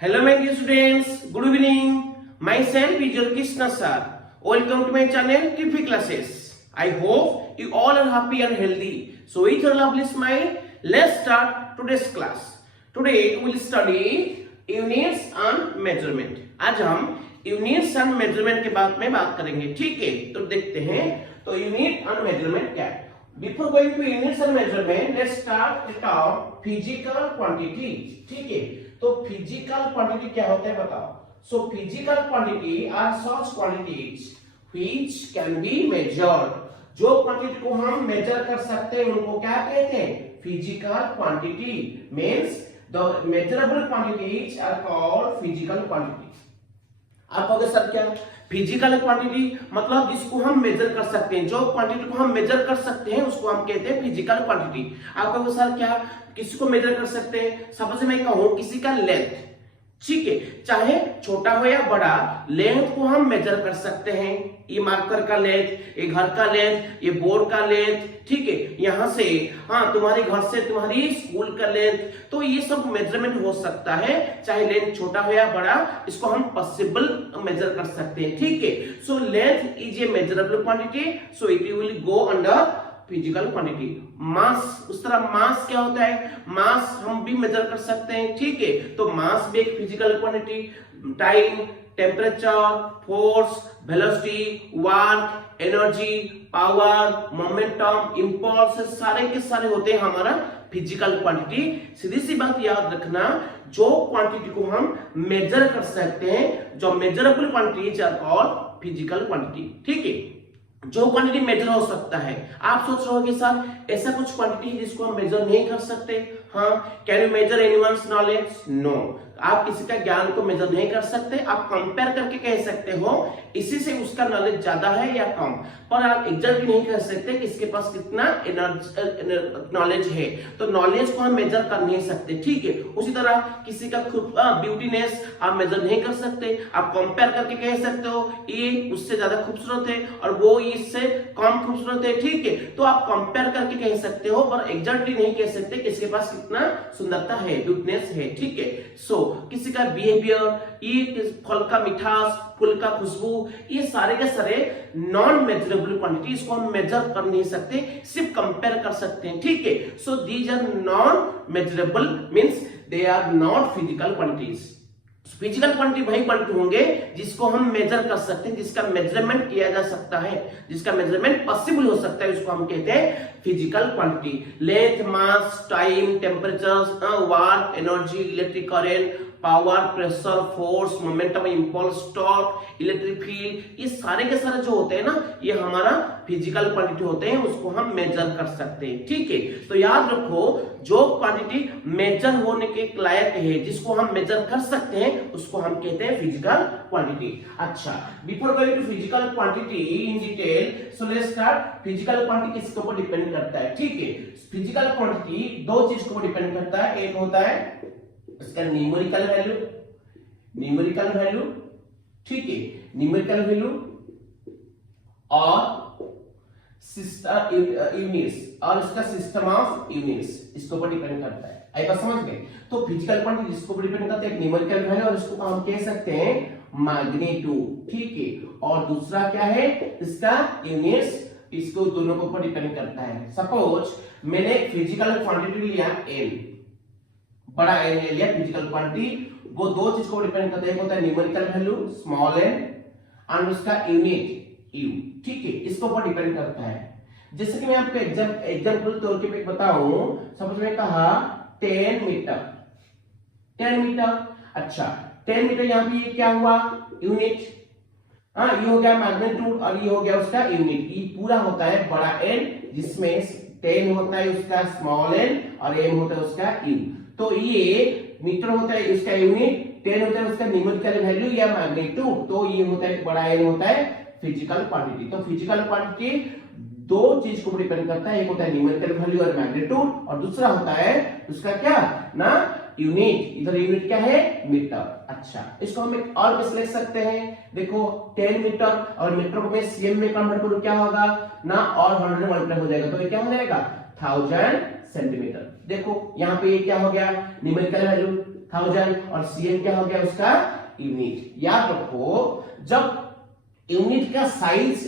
Hello my dear students, good evening. Myself is your Krishna sir. Welcome to my channel TP Classes. I hope you all are happy and healthy. So with your lovely smile, let's start today's class. Today we will study units and measurement. आज हम units and measurement के बारे में बात करेंगे, ठीक है? तो देखते हैं तो unit and measurement क्या है. Before going to units and measurement, let's start with our physical quantities. ठीक है? तो फिजिकल क्वांटिटी क्या होता है बताओ. So physical quantity are such quantities which can be measured. जो क्वांटिटी को हम मेजर कर सकते हैं उनको क्या कहते हैं? Physical quantity. Means the measurable quantities are called physical quantity. आप कहोगे सर क्या फिजिकल क्वांटिटी मतलब जिसको हम मेजर कर सकते हैं, जो क्वांटिटी को हम मेजर कर सकते हैं उसको हम कहते हैं फिजिकल क्वांटिटी. आप कहोगे सर क्या किसी को मेजर कर सकते हैं? सपोज मैं कहूं किसी का लेंथ, ठीक है, चाहे छोटा हो या बड़ा, लेंथ को हम मेजर कर सकते हैं. ये मार्कर का लेंथ, ये घर का लेंथ, ये बोर्ड का लेंथ, ठीक है, यहां से तुम्हारे घर से तुम्हारी स्कूल का लेंथ. तो ये सब मेजरमेंट हो सकता है, चाहे लेंथ छोटा हो या बड़ा, इसको हम पॉसिबल मेजर कर सकते हैं, ठीक है. So length is a measurable quantity, so it will go under physical quantity. Mass, उस तरह मास क्या होता है? मास हम भी मेजर कर सकते हैं, ठीक है. तो मास भी एक physical quantity. Time, temperature, force, velocity, work, energy, power, momentum, impulse, सारे के सारे होते हैं हमारा फिजिकल क्वांटिटी. सीधी सी बात याद रखना, जो क्वांटिटी को हम मेजर कर सकते हैं, जो measurable quantities are called physical quantity, ठीक है. जो क्वांटिटी मेजर हो सकता है. आप सोच रहे हो कि सर ऐसा कुछ क्वांटिटी है जिसको हम मेजर नहीं कर सकते. Can you measure anyone's knowledge? No. आप किसी का ज्ञान को मेजर नहीं कर सकते. आप कंपेयर करके कह सकते हो इसी से उसका नॉलेज ज्यादा है या कम, पर आप एग्जैक्टली नहीं कह सकते कि इसके पास कितना नॉलेज है. तो नॉलेज को हम मेजर कर नहीं सकते, ठीक है. उसी तरह किसी का ब्यूटीनेस आप मेजर नहीं कर सकते. आप कंपेयर करके कह सकते हो ये उससे ज्यादा खूबसूरत है और वो इससे कम खूबसूरत है, ठीक है. तो आप कंपेयर करके कह सकते हो, पर एग्जैक्टली नहीं कह सकते किसके पास कितना सुंदरता है, ब्यूटीनेस है, ठीक है. सो किसी का बिहेवियर, ये फल का मिठास, फूल का खुशबू, ये सारे के सारे नॉन मेजरेबल क्वांटिटी, इसको हम मेजर कर नहीं सकते, सिर्फ कंपेयर कर सकते हैं, ठीक है. So these are non measurable, means they are not physical quantities. Physical quantity वही क्वांटिटी होंगे जिसको हम मेजर कर सकते हैं, जिसका मेजरमेंट किया जा सकता है, जिसका मेजरमेंट पॉसिबल हो सकता है, उसको हम कहते हैं physical quantity. Length, mass, time, temperature, work, energy, electric current, power, pressure, force, momentum, impulse, torque, electric field, ये सारे के सारे जो होते हैं ना, ये हमारा फिजिकल क्वांटिटी होते हैं, उसको हम मेजर कर सकते हैं, ठीक है. तो याद रखो, जो क्वांटिटी मेजर होने के लायक है, जिसको हम मेजर कर सकते हैं, उसको हम कहते हैं फिजिकल क्वांटिटी. अच्छा, before going to physical quantity in detail, so let's start. Physical quantity किसके ऊपर डिपेंड करता है, ठीक है. फिजिकल क्वांटिटी दो चीज के ऊपर डिपेंड करता है. एक होता है इसका न्यूमेरिकल वैल्यू, न्यूमेरिकल वैल्यू, ठीक है, न्यूमेरिकल वैल्यू, और यूनिट्स, और इसका सिस्टम ऑफ यूनिट्स, इसके ऊपर डिपेंड करता है. आई बात समझ गए? तो फिजिकल क्वांटिटी जिसके ऊपर डिपेंड करता है, न्यूमेरिकल वैल्यू, और इसको हम कह सकते हैं मैग्नीट्यूड, ठीक है. और दूसरा क्या है इसका यूनिट्स, इसको दोनों के ऊपर डिपेंड करता है. सपोज मैंने फिजिकल क्वांटिटी लिया n, बड़ा n ले लिया फिजिकल क्वांटिटी, वो दो चीज को डिपेंड करता है. एक होता है न्यूमेरिकल वैल्यू स्मॉल n, और उसका यूनिट u, ठीक है, इसके ऊपर डिपेंड करता है. जैसे कि मैं आपको एग्जांपल तौर पे बताऊं, सपोज मैं कहा 10 मीटर, 10 मीटर. अच्छा, 10 मीटर यहां पे ये क्या हुआ? यूनिट. ये हो गया मैग्नीट्यूड और ये हो गया उसका यूनिट. ये पूरा होता है बड़ा n, जिसमें 10 होता है उसका स्मॉल n और m होता है उसका u. तो ये मीटर होता है इसका यूनिट, 10 होता है उसका न्यूमेरिकल वैल्यू या मैग्नीट्यूड. तो ये होता है बड़ा n होता है फिजिकल क्वांटिटी. तो फिजिकल क्वांटिटी दो चीज को डिपेंड करता है. एक होता है न्यूमेरिकल वैल्यू और मैग्नीट्यूड, और दूसरा होता है उसका क्या ना यूनिट. इधर यूनिट क्या है? मीटर. अच्छा, इसको हम एक और कैसे लिख सकते हैं? देखो 10 मीटर और मीटर को मैं सीएम में कन्वर्ट करूं, क्या होगा ना, और 100 मल्टीप्लाई हो जाएगा, तो ये क्या हो जाएगा 1000 सेंटीमीटर. देखो यहाँ पे ये क्या हो गया न्यूमेरिकल वैल्यू 1000 और cm क्या हो गया उसका यूनिट। याद रखो जब यूनिट का साइज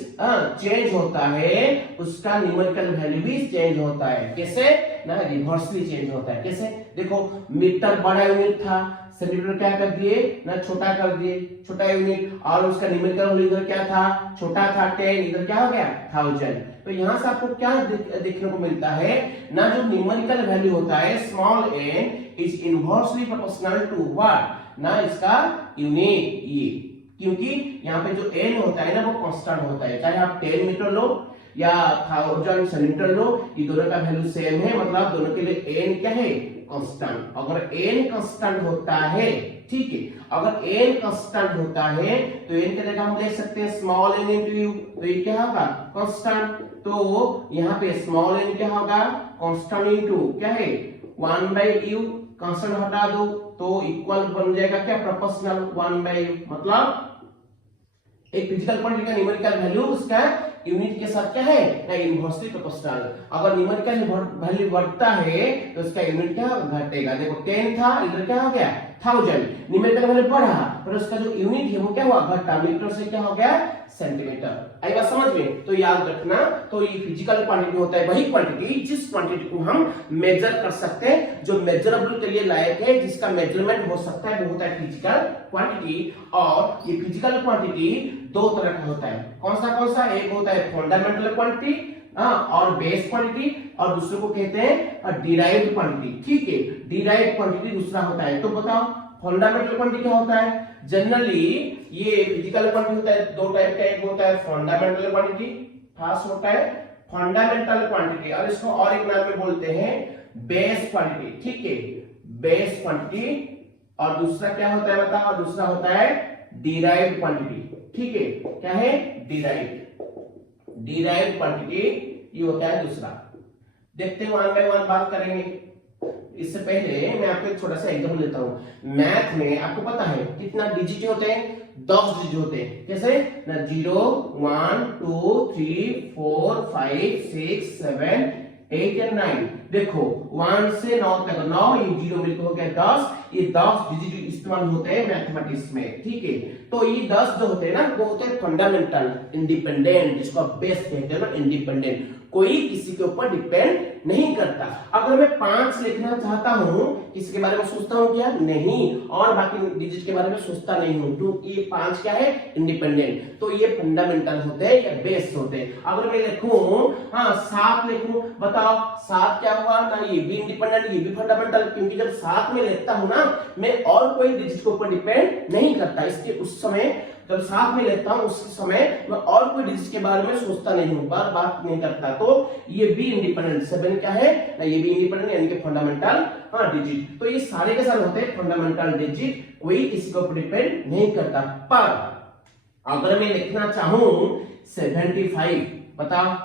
चेंज होता है उसका न्यूमेरिकल वैल्यू भी चेंज होता है। कैसे ना, रिवर्सली चेंज होता है। कैसे देखो, मीटर बड़ा यूनिट था, सेंटीमीटर क्या कर दिए ना, छोटा कर दिए, छोटा यूनिट, और उसका न्यूमेरिकल वैल्यू इधर क्या था, छोटा था 10, इधर क्या हो गया 1000। तो यहां से आपको क्या देखने को मिलता है ना, जो न्यूमेरिकल वैल्यू होता है small n is inversely proportional to what ना, इसका यूनिट। ये क्योंकि यहाँ पे जो n होता है ना वो कांस्टेंट होता है, चाहे आप 10 मीटर लो या 1000 सेंटीमीटर लो, ये दोनों का वैल्यू सेम है, मतलब दोनों के लिए n क्या है कांस्टेंट। अगर n कांस्टेंट होता है, ठीक है, अगर n कांस्टेंट होता है तो n की जगह हम लिख सकते हैं स्मॉल n इनटू u, तो ये क्या होगा कांस्टेंट। तो यहाँ पे स्मॉल n क्या होगा कांस्टेंट इनटू क्या है 1/u, कांस्टेंट हटा दो तो इक्वल बन जाएगा क्या प्रोपोर्शनल 1/u। मतलब एक फिजिकल क्वांटिटी का न्यूमेरिकल वैल्यू उसका यूनिट के साथ क्या है ना, इनवर्सली प्रोपोर्शनल। अगर न्यूमेरिकल वैल्यू बढ़ता है तो उसका यूनिट क्या घटेगा। देखो 10 था, इधर क्या हो गया 1000, न्यूमेरिकल वैल्यू बढ़ा पर उसका जो यूनिट है वो क्या हुआ घटा, मीटर से क्या हो गया सेंटीमीटर। आई बात समझ में। तो याद रखना, तो ये फिजिकल क्वांटिटी होता है वही क्वांटिटी जिस क्वांटिटी को हम मेजर कर सकते हैं, जो मेजरेबल के लिए लायक है, जिसका मेजरमेंट हो सकता है, वो होता है फिजिकल क्वांटिटी। और ये फिजिकल क्वांटिटी दो तरह का होता है। कौन सा? एक होता है फंडामेंटल क्वांटिटी और बेस क्वांटिटी, और दूसरे को कहते हैं डिराइव्ड क्वांटिटी। ठीक है, डिराइव्ड क्वांटिटी दूसरा होता है। तो बताओ फंडामेंटल क्वांटिटी क्या होता है? जनरली ये फिजिकल क्वांटिटी होता है दो टाइप का, एक होता है फंडामेंटल क्वांटिटी, खास होता है फंडामेंटल क्वांटिटी, और इसको और एक नाम में बोलते हैं बेस क्वांटिटी। ठीक है, बेस क्वांटिटी। और दूसरा क्या होता है बताओ? दूसरा होता है डिराइव्ड क्वांटिटी। ठीक है, क्या है डिराइव्ड क्वांटिटी, ये होता है दूसरा। देखते हैं वन बाय वन बात करेंगे। इससे पहले मैं आपको एक छोटा सा एग्जांपल लेता हूं। मैथ में आपको पता है कितना डिजिट होते हैं? 10 डिजिट होते हैं। कैसे ना, 0 1 2 3 4 5 6 7 8 या 9। देखो 1 से 9 तक, 9 ये 0 मिलकर हो गया 10। ये 10 डिजिट इस्तेमाल होते हैं मैथमेटिक्स में। ठीक है, तो ये 10 जो होते हैं ना वो होते हैं फंडामेंटल इंडिपेंडेंट, जिसको बेस कहते हैं ना, इंडिपेंडेंट, कोई किसी के ऊपर डिपेंड नहीं करता। अगर मैं 5 लिखना चाहता हूं, किसी के बारे में सोचता हूं क्या? नहीं, और बाकी डिजिट के बारे में सोचता नहीं हूं, क्योंकि ये 5 क्या है इंडिपेंडेंट। तो ये फंडामेंटल होते हैं या बेस होते हैं। अगर मैं लिखूं 7 लिखूं, बताओ 7 क्या हुआ ना, ये भी इंडिपेंडेंट, ये भी फंडामेंटल, क्योंकि जब 7 में लिखता हूं ना मैं और कोई डिजिट के ऊपर डिपेंड नहीं करता। इसके उस समय जब साथ में लेता हूं उस समय मैं और कोई डिजिट के बारे में सोचता नहीं हूं, बात नहीं करता। तो ये भी इंडिपेंडेंट 7 क्या है ना, ये भी इंडिपेंडेंट यानी कि फंडामेंटल डिजिट। तो ये सारे के सारे होते हैं फंडामेंटल डिजिट, कोई किसी के ऊपर डिपेंड नहीं करता। पर अगर मैं लिखना चाहूं 75, बताओ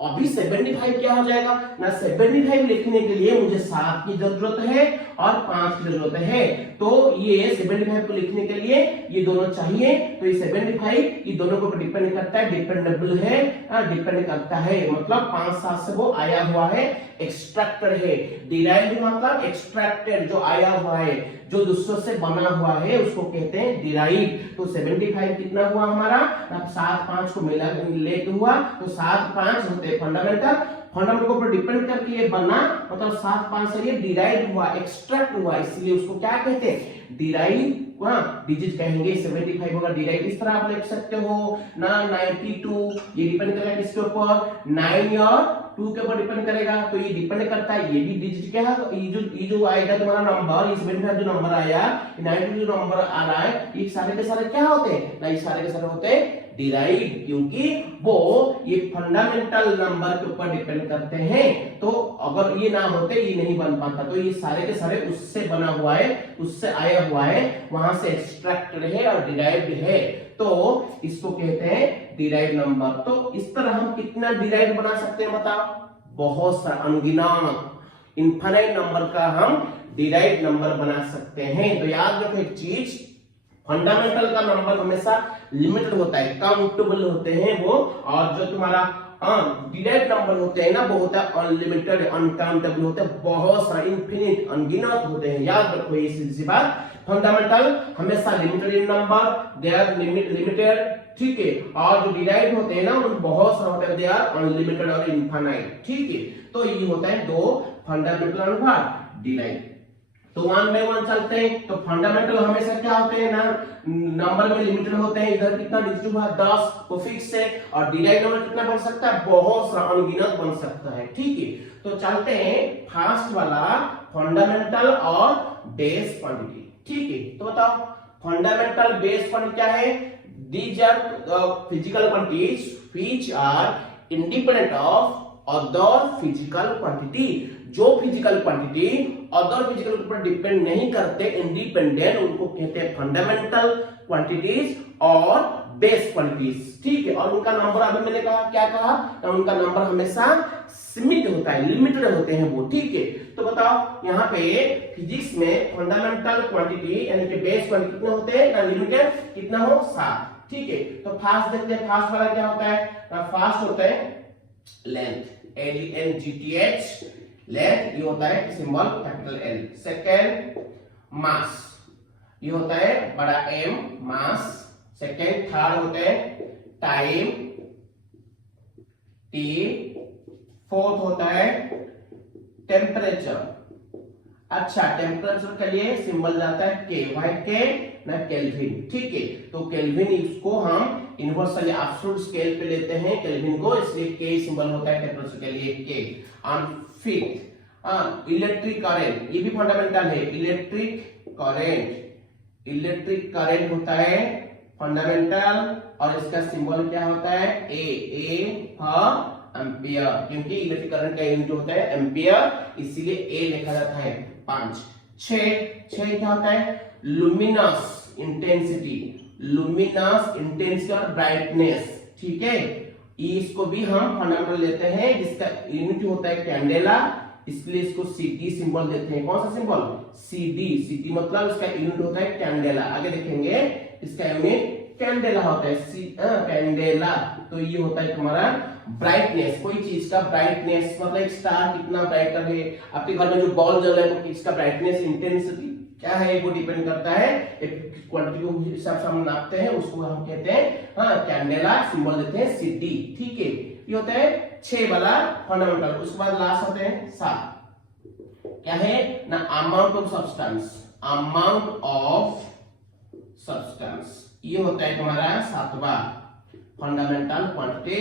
अभी 75 क्या हो जाएगा ना, 75 लिखने के लिए मुझे 7 की जरूरत है और 5 की जरूरत है। तो ये 75 को लिखने के लिए ये दोनों चाहिए। तो ये 75 ये दोनों को डिपेंड करता है, डिपेंडेबल है, डिपेंड करता है, मतलब 5 7 से वो आया हुआ है, एक्सट्रैक्टेड है। डिराइव्ड मतलब एक्सट्रैक्टेड, जो आया हुआ है, जो दूसरों से बना हुआ है उसको कहते हैं डिराइव्ड। तो 75 कितना हुआ हमारा? अब 7 5 को मिला लेके हुआ, तो 7 5 होते फंडामेंटल, फंडामेंटल के ऊपर डिपेंड करके ये बना, मतलब 7 5 से ये डिराइव्ड हुआ, एक्सट्रैक्ट हुआ, इसलिए उसको क्या कहते हैं डिराइव्ड डिजिट कहेंगे। 75 होगा डिराइव्ड। इस तरह आप लिख सकते हो ना 92, ये डिपेंड करेगा किसके ऊपर? 9 और 2 के ऊपर डिपेंड करेगा। तो ये डिपेंड करता है, ये भी डिजिट क्या है, ये जो आएगा तुम्हारा नंबर, इस में जो नंबर आया 92 जो नंबर आ रहा है, ये सारे के सारे क्या होते हैं ना, ये सारे के सारे होते हैं डिराइव्ड, क्योंकि वो ये फंडामेंटल नंबर के ऊपर डिपेंड करते हैं। तो अगर ये ना होते ये नहीं बन पाता। तो ये सारे के सारे उससे बना हुआ है, उससे आया हुआ है, वहां से एक्सट्रैक्टेड है और डिराइव्ड है। तो इसको कहते हैं डिराइव्ड नंबर। तो इस तरह हम कितना डिराइव्ड बना सकते हैं बताओ? बहुत सारा, अनगिनत, इनफाइनाइट नंबर का हम डिराइव्ड नंबर बना सकते हैं। तो याद रखो एक चीज, फंडामेंटल का नंबर हमेशा लिमिटेड होता है, काउंटेबल होते हैं वो, और जो तुम्हारा डिराइव्ड नंबर होते हैं ना, वो होता है अनलिमिटेड, अनकाउंटेबल होते हैं, बहुत सारे, इनफिनिट, अनगिनत होते हैं। याद रखो ये सीधी बात। फंडामेंटल हमेशा limited in number, they are limited, ठीक है। और जो डिराइव्ड होते हैं ना, उन बहुत सारे होते हैं, दे आर अनलिमिटेड और इनफाइनाइट, ठीक है। तो ये होता है दो फंडामेंटल और डिराइव्ड। तो वन बाय वन चलते हैं। तो फंडामेंटल हमेशा क्या होते हैं ना, नंबर में लिमिटेड होते हैं। इधर कितना डिजिट हुआ 10, वो फिक्स है। और डिराइव्ड नंबर कितना बन सकता है, बहुत सारा, अनगिनत बन सकता है, ठीक है। तो चलते हैं फर्स्ट वाला, फंडामेंटल और बेस क्वांटिटी, ठीक है। तो बताओ फंडामेंटल बेस क्वांटिटी क्या है? These are physical quantities which are independent of other physical quantity. जो फिजिकल क्वांटिटी अदर फिजिकल के ऊपर डिपेंड नहीं करते, इंडिपेंडेंट, उनको कहते हैं फंडामेंटल क्वांटिटीज और बेस क्वांटिटीज, ठीक है। और उनका नंबर अभी मैंने कहा, क्या कहा, तो उनका नंबर हमेशा सीमित होता है, लिमिटेड होते हैं वो, ठीक है। तो बताओ यहाँ पे फिजिक्स में फंडामेंटल क्वांटिटी यानी कि बेस क्वांटिटी कितने होते हैं ना, लिमिटेड कितना हो 7, ठीक है। तो फास्ट देखते हैं, फास्ट वाला क्या होता है, फास्ट होता है लेंथ, LENGTH, लेंथ, ये होता है symbol capital L। Second mass, ये होता है बड़ा M, मास। सेकेंड, थर्ड होते हैं टाइम, T। फोर्थ होता है टेम्परेचर। अच्छा, टेम्परेचर के लिए सिंबल जाता है K, वाई के ना केल्विन, ठीक है। तो केल्विन, इसको हम यूनिवर्सल एब्सोल्यूट स्केल पे लेते हैं केल्विन को, इसलिए K सिंबल होता है टेम्परेचर के लिए K। और फिफ्थ इलेक्ट्रिक करंट, ये भी फंडामेंटल है। इलेक्ट्रिक करंट होता है फंडामेंटल, और इसका सिंबल क्या होता है A एम्पियर, क्योंकि इलेक्ट्रिक करंट का यूनिट होता है एम्पियर, इसीलिए A लिखा जाता है। 5, 6 क्या होता है, लुमिनस इंटेंसिटी और ब्राइटनेस, ठीक है। इसको भी हम फंडामेंटल लेते हैं, जिसका यूनिट होता है कैंडेला, इसलिए इसको CD सिंबल देते हैं। कौन सा सिंबल, CD मतलब इसका यूनिट होता है कैंडेला। आगे देखेंगे इसका यूनिट कैंडेला होता है, कैंडेला। तो ये होता है तुम्हारा ब्राइटनेस, कोई चीज का ब्राइटनेस, मतलब एक स्टार कितना ब्राइटर है, आपके घर में जो बॉल जल रहा है वो इसका ब्राइटनेस इंटेंसिटी क्या है, वो डिपेंड करता है, एक क्वांटिटी को हिसाब से हम नापते हैं, उसको हम कहते हैं कैंडेला, सिंबल देते हैं CD, ठीक है। ये होता है 6 वाला फंडामेंटल। उसके बाद लास्ट होते हैं 7, क्या है ना, अमाउंट ऑफ सब्सटेंस, ये होता है तुम्हारा 7वां फंडामेंटल क्वांटिटी,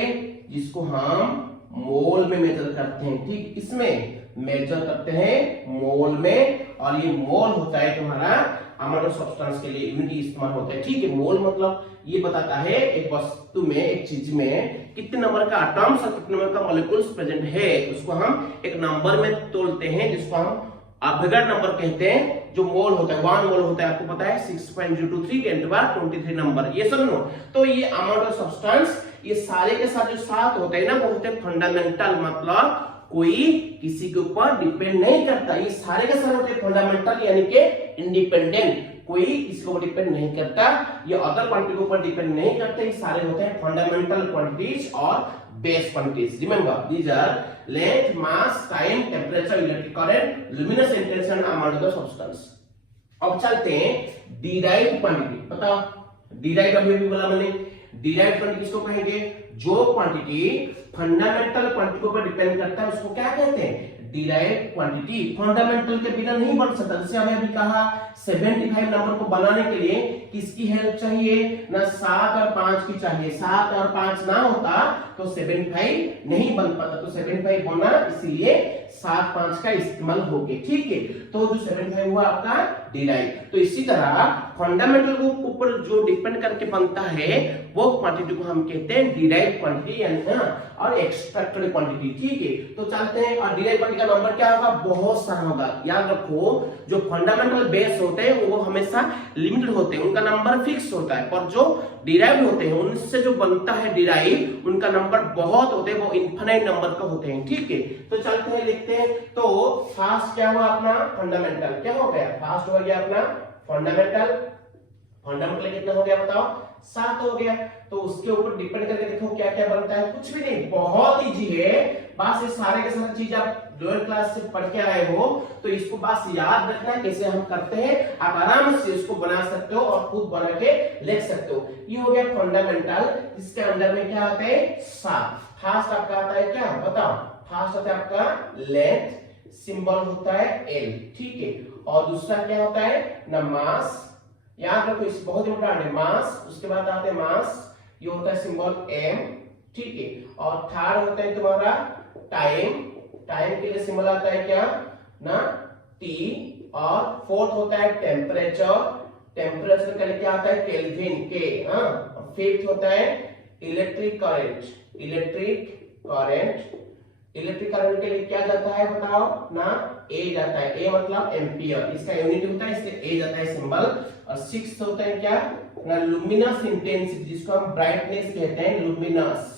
जिसको हम मोल में मेजर करते हैं, ठीक। इसमें मेजर करते हैं मोल में, और ये मोल होता है तुम्हारा अमाउंट ऑफ सब्सटेंस के लिए यूनिट इस्तेमाल होता है, ठीक है। मोल मतलब ये बताता है एक वस्तु में, एक चीज में कितने नंबर का एटम्स और कितने नंबर का मॉलिक्यूल्स प्रेजेंट है, उसको हम एक नंबर में तोलते हैं, जिसको हम अवोगाड्रो नंबर कहते हैं। जो मोल होता है 1 मोल होता है, आपको पता है 6.023 10 to the power 23 नंबर, ये समझो। तो ये अमाउंट ऑफ सब्सटेंस, ये सारे के साथ जो 7 होते हैं ना, वो होते हैं फंडामेंटल, मतलब कोई किसी के ऊपर डिपेंड नहीं करता। ये सारे के सारे होते हैं फंडामेंटल, यानी कि इंडिपेंडेंट, कोई किसी को डिपेंड नहीं करता, ये अदर क्वांटिटी के ऊपर डिपेंड नहीं करते। ये सारे होते हैं फंडामेंटल क्वांटिटीज और base quantities. Remember these are length, mass, time, temperature, electric current, luminous intensity, amount of substance. अब चलते हैं डिराइव्ड क्वांटिटी। बताओ डिराइव्ड अभी भी बोला मैंने, डिराइव्ड क्वांटिटी किसको कहेंगे, जो क्वांटिटी फंडामेंटल क्वांटिटी के ऊपर डिपेंड करता है, उसको क्या कहते हैं, डिराइव्ड क्वांटिटी। फंडामेंटल के बिना नहीं बन सकता। जैसे हमने अभी कहा 75 नंबर को बनाने के लिए किसकी हेल्प चाहिए ना, 7 और 5 की चाहिए। 7 और 5 ना होता तो 75 नहीं बन पाता, तो 75 बना, इसीलिए 7 5 का इस्तेमाल हो गया, ठीक है। तो जो 75 हुआ आपका डिराइव। तो इसी तरह फंडामेंटल के ऊपर जो डिपेंड करके बनता है वो क्वांटिटी को हम कहते हैं डिराइव क्वांटिटी, यानी और एक्सट्रैक्टेड क्वांटिटी, ठीक है। तो चलते हैं, और डिराइव क्वांटिटी का नंबर क्या होगा, बहुत सारा होगा। याद रखो जो फंडामेंटल बेस होते हैं वो हमेशा लिमिटेड होते हैं, उनका नंबर फिक्स होता है, पर जो डिराइव होते हैं उनसे जो बनता है डिराइव, उनका नंबर बहुत होते हैं, वो इनफिनिट नंबर का होते हैं, ठीक है। तो चलते हैं लिखते हैं। तो फास्ट क्या हुआ अपना, फंडामेंटल क्या हो गया, फास्ट हो गया अपना फंडामेंटल। फंडामेंटल कितना हो गया बताओ, 7 हो गया। तो उसके ऊपर डिपेंड करके देखो क्या क्या बनता है, कुछ भी नहीं, बहुत इजी है। बस ये सारे के सारे चीज आप लोअर क्लास से पढ़ के आए हो, तो इसको बस याद रखना है कैसे हम करते हैं। आप आराम से इसको बना सकते हो और खुद बना के लिख सकते हो। ये हो गया फंडामेंटल, इसके अंदर में क्या आता है, 7। फर्स्ट आपका आता है क्या बताओ, फर्स्ट आता है आपका लेंथ, सिंबल होता है एल, ठीक है। और दूसरा क्या होता है ना, मास, याद रखो इस बहुत इंपॉर्टेंट है, मास। उसके बाद आते हैं मास, ये होता है सिंबल एम, ठीक है। और थर्ड होता है तुम्हारा टाइम, टाइम के लिए सिंबल आता है क्या ना, टी। और फोर्थ होता है टेम्परेचर, टेम्परेचर के लिए क्या आता है, केल्विन, के। हाँ, फिफ्थ होता है electric current, electric current, electric current के लिए क्या जाता है बताओ ना, ए जाता है, ए मतलब एम्पियर, इसका यूनिट होता है, इसलिए ए जाता है सिंबल। और सिक्स्थ होता है क्या ना, लुमिनस इंटेंसिटी, जिसको हम ब्राइटनेस कहते हैं, लुमिनस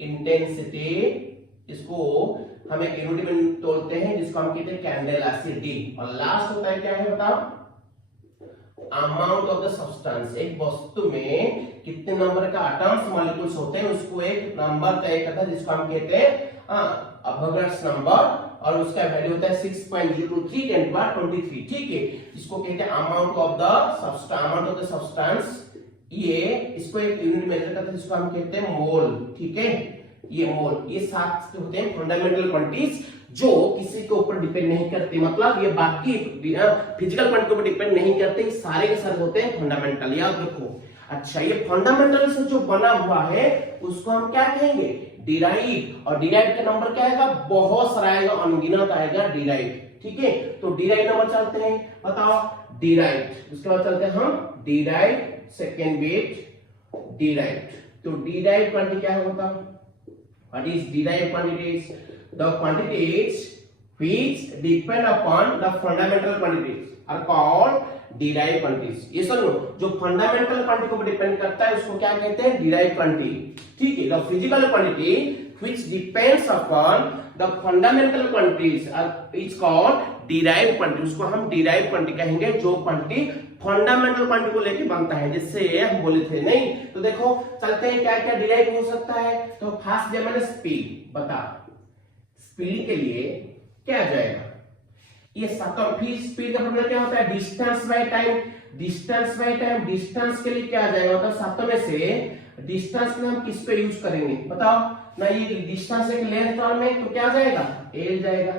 इंटेंसिटी, इसको हम एक यूनिट में तोड़ते हैं जिसको हम कहते हैं कैंडेला, डी। और लास्ट होता है क्या है बताओ, अमाउंट ऑफ द सब्सटेंस, एक वस्तु में कितने नंबर का एटम्स मॉलिक्यूल्स होते हैं उसको एक नंबर तय करता है जिसको हम कहते हैं अवोगाड्रोस नंबर, और उसका वैल्यू होता है 6.023 10 to the power 23, ठीक है। इसको कहते हैं amount of the substance, amount of the substance, ये इसको एक यूनिट मेजर करता है जिसको हम कहते हैं मोल, ठीक है, ये मोल। ये 7 होते हैं फंडामेंटल क्वांटिटीज जो किसी के ऊपर डिपेंड नहीं करते, मतलब ये बाकी फिजिकल क्वांटिटी के ऊपर डिपेंड नहीं करते, सारे के सारे होते हैं फंडामेंटल, याद रखो। अच्छा, ये फंडामेंटल से जो बना हुआ है उसको हम क्या कहेंगे, डिराइव। और डिराइव का नंबर क्या आएगा, बहुत सारा आएगा, अनगिनत आएगा डिराइव, ठीक है। तो डिराइव नंबर चलते हैं, बताओ डिराइव, उसके बाद चलते हैं हम डिराइव, सेकेंड बिट डिराइव। तो डिराइव क्वांटिटी क्या होगा, what is derive quantities, the quantities which depend upon the fundamental quantities are called derived quantities। ये सुनो, जो फंडामेंटल क्वांटिटी को डिपेंड करता है उसको क्या कहते हैं, derived quantity, ठीक है। the physical quantity which depends upon the fundamental quantities are is called derived quantity, उसको हम derived quantity कहेंगे, जो क्वांटिटी फंडामेंटल क्वांटिटी को लेके बनता है, जिससे हम बोले थे नहीं। तो देखो चलते हैं क्या क्या डिराइव हो सकता है। तो फर्स्ट दिया मैंने स्पीड, बता स्पीड के लिए क्या आ जाएगा, ये फिर स्पीड का फॉर्मूला क्या होता है, distance by time, distance by time. Distance के लिए क्या आ जाएगा, मतलब सातों में से डिस्टेंस में हम किस पे यूज करेंगे बताओ ना, ये डिस्टेंस एक लेंथ टर्म में, तो क्या आ जाएगा, एल जाएगा,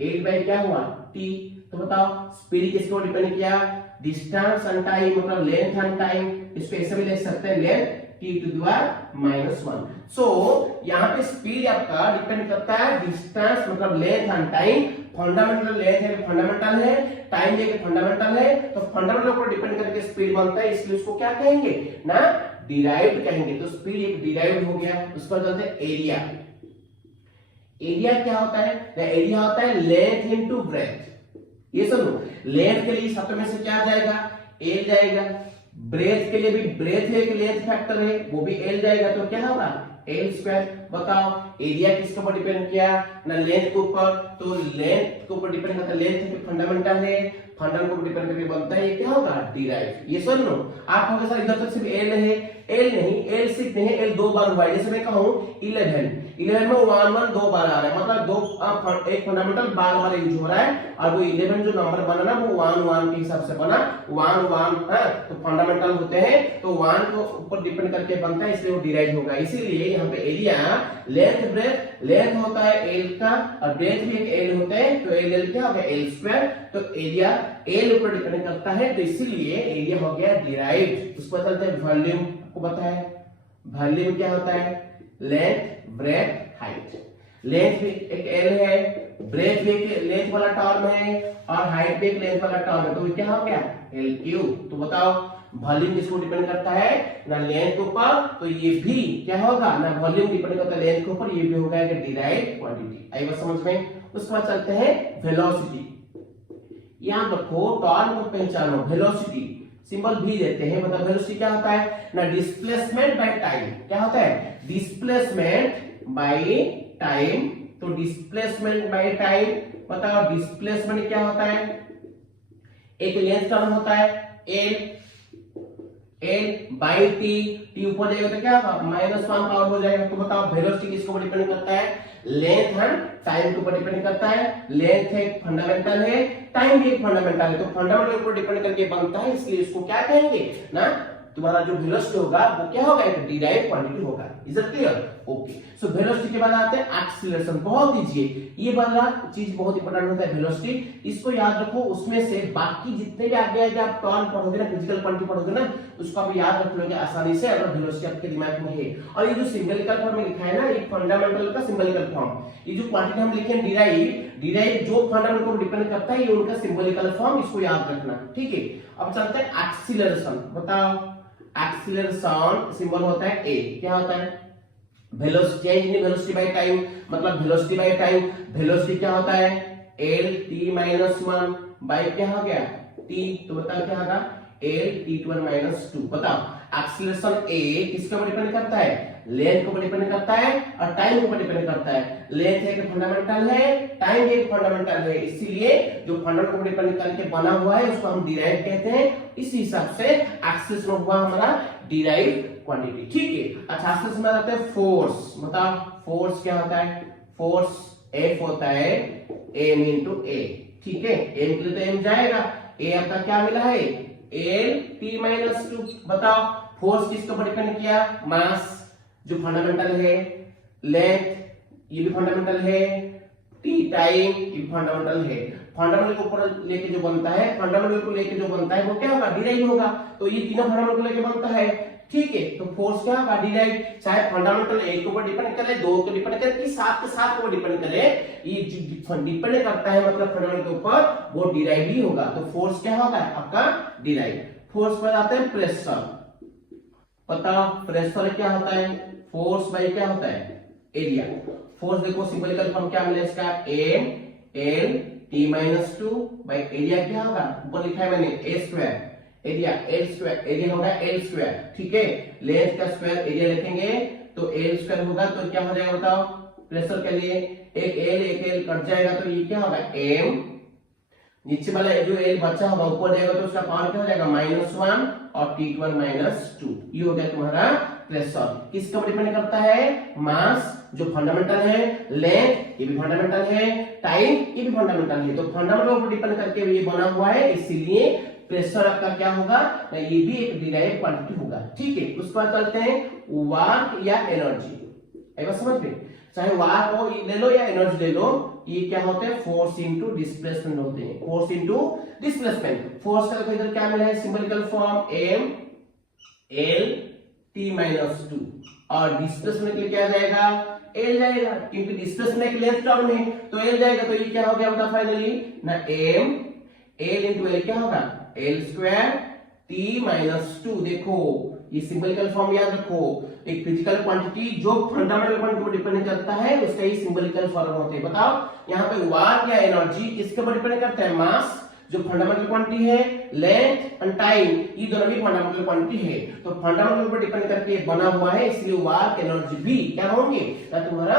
एल बाय क्या हुआ, टी। तो बताओ स्पीड किसको डिपेंड किया, डिस्टेंस एंड टाइम, मतलब लेंथ एंड टाइम, इसको ऐसे भी लिख सकते हैं, length t to the power -1। सो यहाँ पे स्पीड आपका डिपेंड करता है डिस्टेंस मतलब length and time. Fundamental length है, फंडामेंटल है, टाइम है फंडामेंटल है, तो फंडामेंटल पर डिपेंड करके स्पीड बनता है, इसलिए उसको क्या कहेंगे ना, डिराइव्ड कहेंगे। तो स्पीड एक डिराइव्ड हो गया। उसके बाद चलते हैं एरिया। एरिया क्या होता है, एरिया होता है लेंथ इनटू ब्रेथ। ये सुनो, लेंथ के लिए सातों में से क्या जाएगा, एल जाएगा, ब्रेथ के लिए भी ब्रेथ है, लेंथ फैक्टर है, वो भी एल जाएगा, तो क्या होगा एल स्क्वायर। बताओ एरिया किसके ऊपर डिपेंड किया ना, लेंथ के ऊपर, तो लेंथ के ऊपर डिपेंड करता है, लेंथ फंडामेंटल है, फंडामेंटल के ऊपर डिपेंड करके बनता है, ये क्या होगा डिराइव। ये सुन लो, आप कहोगे सर इधर तक सिर्फ एल है, एल नहीं, एल सिर्फ नहीं है, एल 2 बार हुआ है। जैसे मैं कहूं 11 में 1 1 2 बार आ रहा है, मतलब दो एक फंडामेंटल बार बार यूज हो रहा है, और वो 11 जो नंबर बना ना वो 1 1 के हिसाब से बना, 1 1 है, तो फंडामेंटल होते हैं, तो 1 को ऊपर डिपेंड करके बनता है, इसलिए वो डिराइव होगा। इसीलिए यहाँ पे एरिया लेंथ ब्रेथ, लेंथ होता है एल का और ब्रेथ भी एक एल होता है, तो एल एल क्या होगा एल स्क्वायर। तो एरिया एल ऊपर डिपेंड करता है, तो इसीलिए एरिया हो गया डिराइव्ड। उसको चलते हैं वॉल्यूम। आपको पता है वॉल्यूम क्या होता है, लेंथ ब्रेथ हाइट। लेंथ भी एक एल है, ब्रेथ भी एक लेंथ वाला टर्म है, और हाइट भी एक लेंथ वाला टर्म है, तो क्या हो गया एल क्यूब। तो बताओ वॉल्यूम किसको डिपेंड करता है ना, लेंथ के ऊपर, तो ये भी क्या होगा ना, वॉल्यूम डिपेंड करता है लेंथ के ऊपर, ये भी होगा डिराइव्ड क्वांटिटी। आई बात समझ में। उसके बाद चलते हैं वेलोसिटी। याद रखो टर्म को पहचानो, वेलोसिटी सिंबल भी देते हैं, मतलब वेलोसिटी क्या होता है ना, डिस्प्लेसमेंट बाय टाइम। क्या होता है डिस्प्लेसमेंट बाय टाइम। तो डिस्प्लेसमेंट बाय टाइम, बताओ डिस्प्लेसमेंट क्या होता है, एक लेंथ टर्म होता है L, L by T, T ऊपर जाएगा तो क्या होगा -1 पावर हो जाएगा। तो बताओ वेलोसिटी किसके ऊपर डिपेंड करता है, लेंथ एंड टाइम के ऊपर डिपेंड करता है। लेंथ एक फंडामेंटल है, टाइम भी एक फंडामेंटल है, तो फंडामेंटल के ऊपर डिपेंड करके बनता है, इसलिए इसको क्या कहेंगे ना, तुम्हारा जो वेलोसिटी होगा वो क्या होगा, एक डिराइव्ड क्वांटिटी होगा। Is it clear? Okay, so velocity के बाद आते हैं एक्सीलरेशन। बहुत इजी है ये वाला चीज, बहुत इंपॉर्टेंट होता है वेलोसिटी, इसको याद रखो। उसमें से बाकी जितने भी आगे आगे आप टर्म पढ़ोगे ना, फिजिकल क्वांटिटी पढ़ोगे ना, उसको आप याद रख लोगे आसानी से अगर वेलोसिटी आपके दिमाग में है। और ये जो सिंबॉलिकल फॉर्म में लिखा है ना, ये फंडामेंटल का सिंबॉलिकल फॉर्म, ये जो क्वांटिटी हम लिखे डिराइव जो फंडामेंटल को डिपेंड करता है, ये उनका सिंबॉलिकल फॉर्म, इसको याद रखना, ठीक है। अब चलते हैं एक्सीलरेशन। बताओ, एक्सीलरेशन सिंबल होता है ए, क्या होता है, velocity, change in velocity by time, मतलब वेलोसिटी बाय टाइम। वेलोसिटी क्या होता है, एल टी माइनस 1 बाय क्या हो गया टी, तो बताओ क्या होगा एल टी टू माइनस 2। बताओ एक्सीलरेशन ए किसके ऊपर डिपेंड करता है, लेंथ के ऊपर डिपेंड करता है और टाइम के ऊपर डिपेंड करता है। लेंथ एक फंडामेंटल है, टाइम एक फंडामेंटल है, इसीलिए जो फंडामेंटल के ऊपर डिपेंड करके बना हुआ है उसको हम डिराइव कहते हैं। इस हिसाब से एक्सीलरेशन हुआ हमारा डिराइव क्वांटिटी, ठीक है। अच्छा, एक्सीलरेशन में आते हैं फोर्स। बताओ फोर्स क्या होता है, फोर्स F होता है m इंटू ए, ठीक है। m के लिए तो m जाएगा, a आपका क्या मिला है एल टी माइनस 2। बताओ फोर्स किसके ऊपर डिपेंड किया, मास जो फंडामेंटल है, लेंथ ये भी फंडामेंटल है, टी टाइम ये भी फंडामेंटल है। फंडामेंटल के ऊपर लेके जो बनता है, फंडामेंटल को लेके जो बनता है वो क्या होगा, डिराइव होगा। तो ये तीनों फंडामेंटल को लेके बनता है, ठीक है। तो फोर्स क्या होगा, डिराइव, चाहे फंडामेंटल एक के ऊपर डिपेंड करे, दो के डिपेंड करे, कि सात के साथ के ऊपर डिपेंड करे, ये डिपेंड करता है मतलब फंडामेंटल के ऊपर, वो डिराइव ही होगा। तो फोर्स क्या होगा आपका डिराइव। फोर्स पर आते हैं प्रेशर। बताओ प्रेशर क्या होता है, फोर्स बाय क्या होता है एरिया। फोर्स देखो सिंबॉलिकल फॉर्म क्या मिला इसका, M L T minus 2 by area क्या होगा, ऊपर लिखा है मैंने A square, area L square, area होगा एल स्क्वायर, ठीक है। लेंथ का स्क्वायर एरिया लिखेंगे तो एल स्क्वायर होगा, तो क्या हो जाएगा बताओ प्रेशर के लिए, एक एल कट जाएगा तो ये क्या होगा एम, नीचे वाला जो एल बचा होगा ऊपर जाएगा तो उसका पावर क्या हो जाएगा -1 और T1 -2। ये हो गया तुम्हारा प्रेशर। किसके ऊपर डिपेंड करता है, मास जो फंडामेंटल है, लेंथ ये भी फंडामेंटल है, टाइम ये भी फंडामेंटल है। तो फंडामेंटल ऊपर डिपेंड करके ये बना हुआ है, इसीलिए प्रेशर आपका क्या होगा, ये भी एक डिराइव्ड क्वांटिटी होगा, ठीक है। उसके बाद चलते हैं वर्क या एनर्जी। एक बार समझ में, चाहे वर्क हो ले लो या एनर्जी ले लो, ये क्या होते हैं फोर्स इनटू डिस्प्लेसमेंट होते हैं, फोर्स इनटू डिस्प्लेसमेंट। फोर्स का इधर क्या मिला है symbolical form M L T minus 2, और डिस्प्लेसमेंट के लिए क्या जाएगा एल जाएगा, क्योंकि डिस्प्लेसमेंट एक लेंथ टर्म है तो एल जाएगा। तो ये क्या हो गया बता फाइनली ना, एम एल इंटू एल क्या होगा एल स्क्वायर टी माइनस 2। देखो ये सिंबॉलिकल फॉर्म याद रखो, एक फिजिकल क्वांटिटी जो फंडामेंटल क्वांटिटी पर डिपेंड करता है उसका ही सिंबॉलिकल फॉर्म होते हैं। बताओ यहाँ पे वर्क या एनर्जी किसके ऊपर डिपेंड करता है, मास जो फंडामेंटल क्वांटिटी है, लेंथ एंड टाइम ये दोनों भी फंडामेंटल क्वांटिटी है। तो फंडामेंटल पर डिपेंड करके बना हुआ है, इसलिए वर्क एनर्जी भी क्या होंगे ना तुम्हारा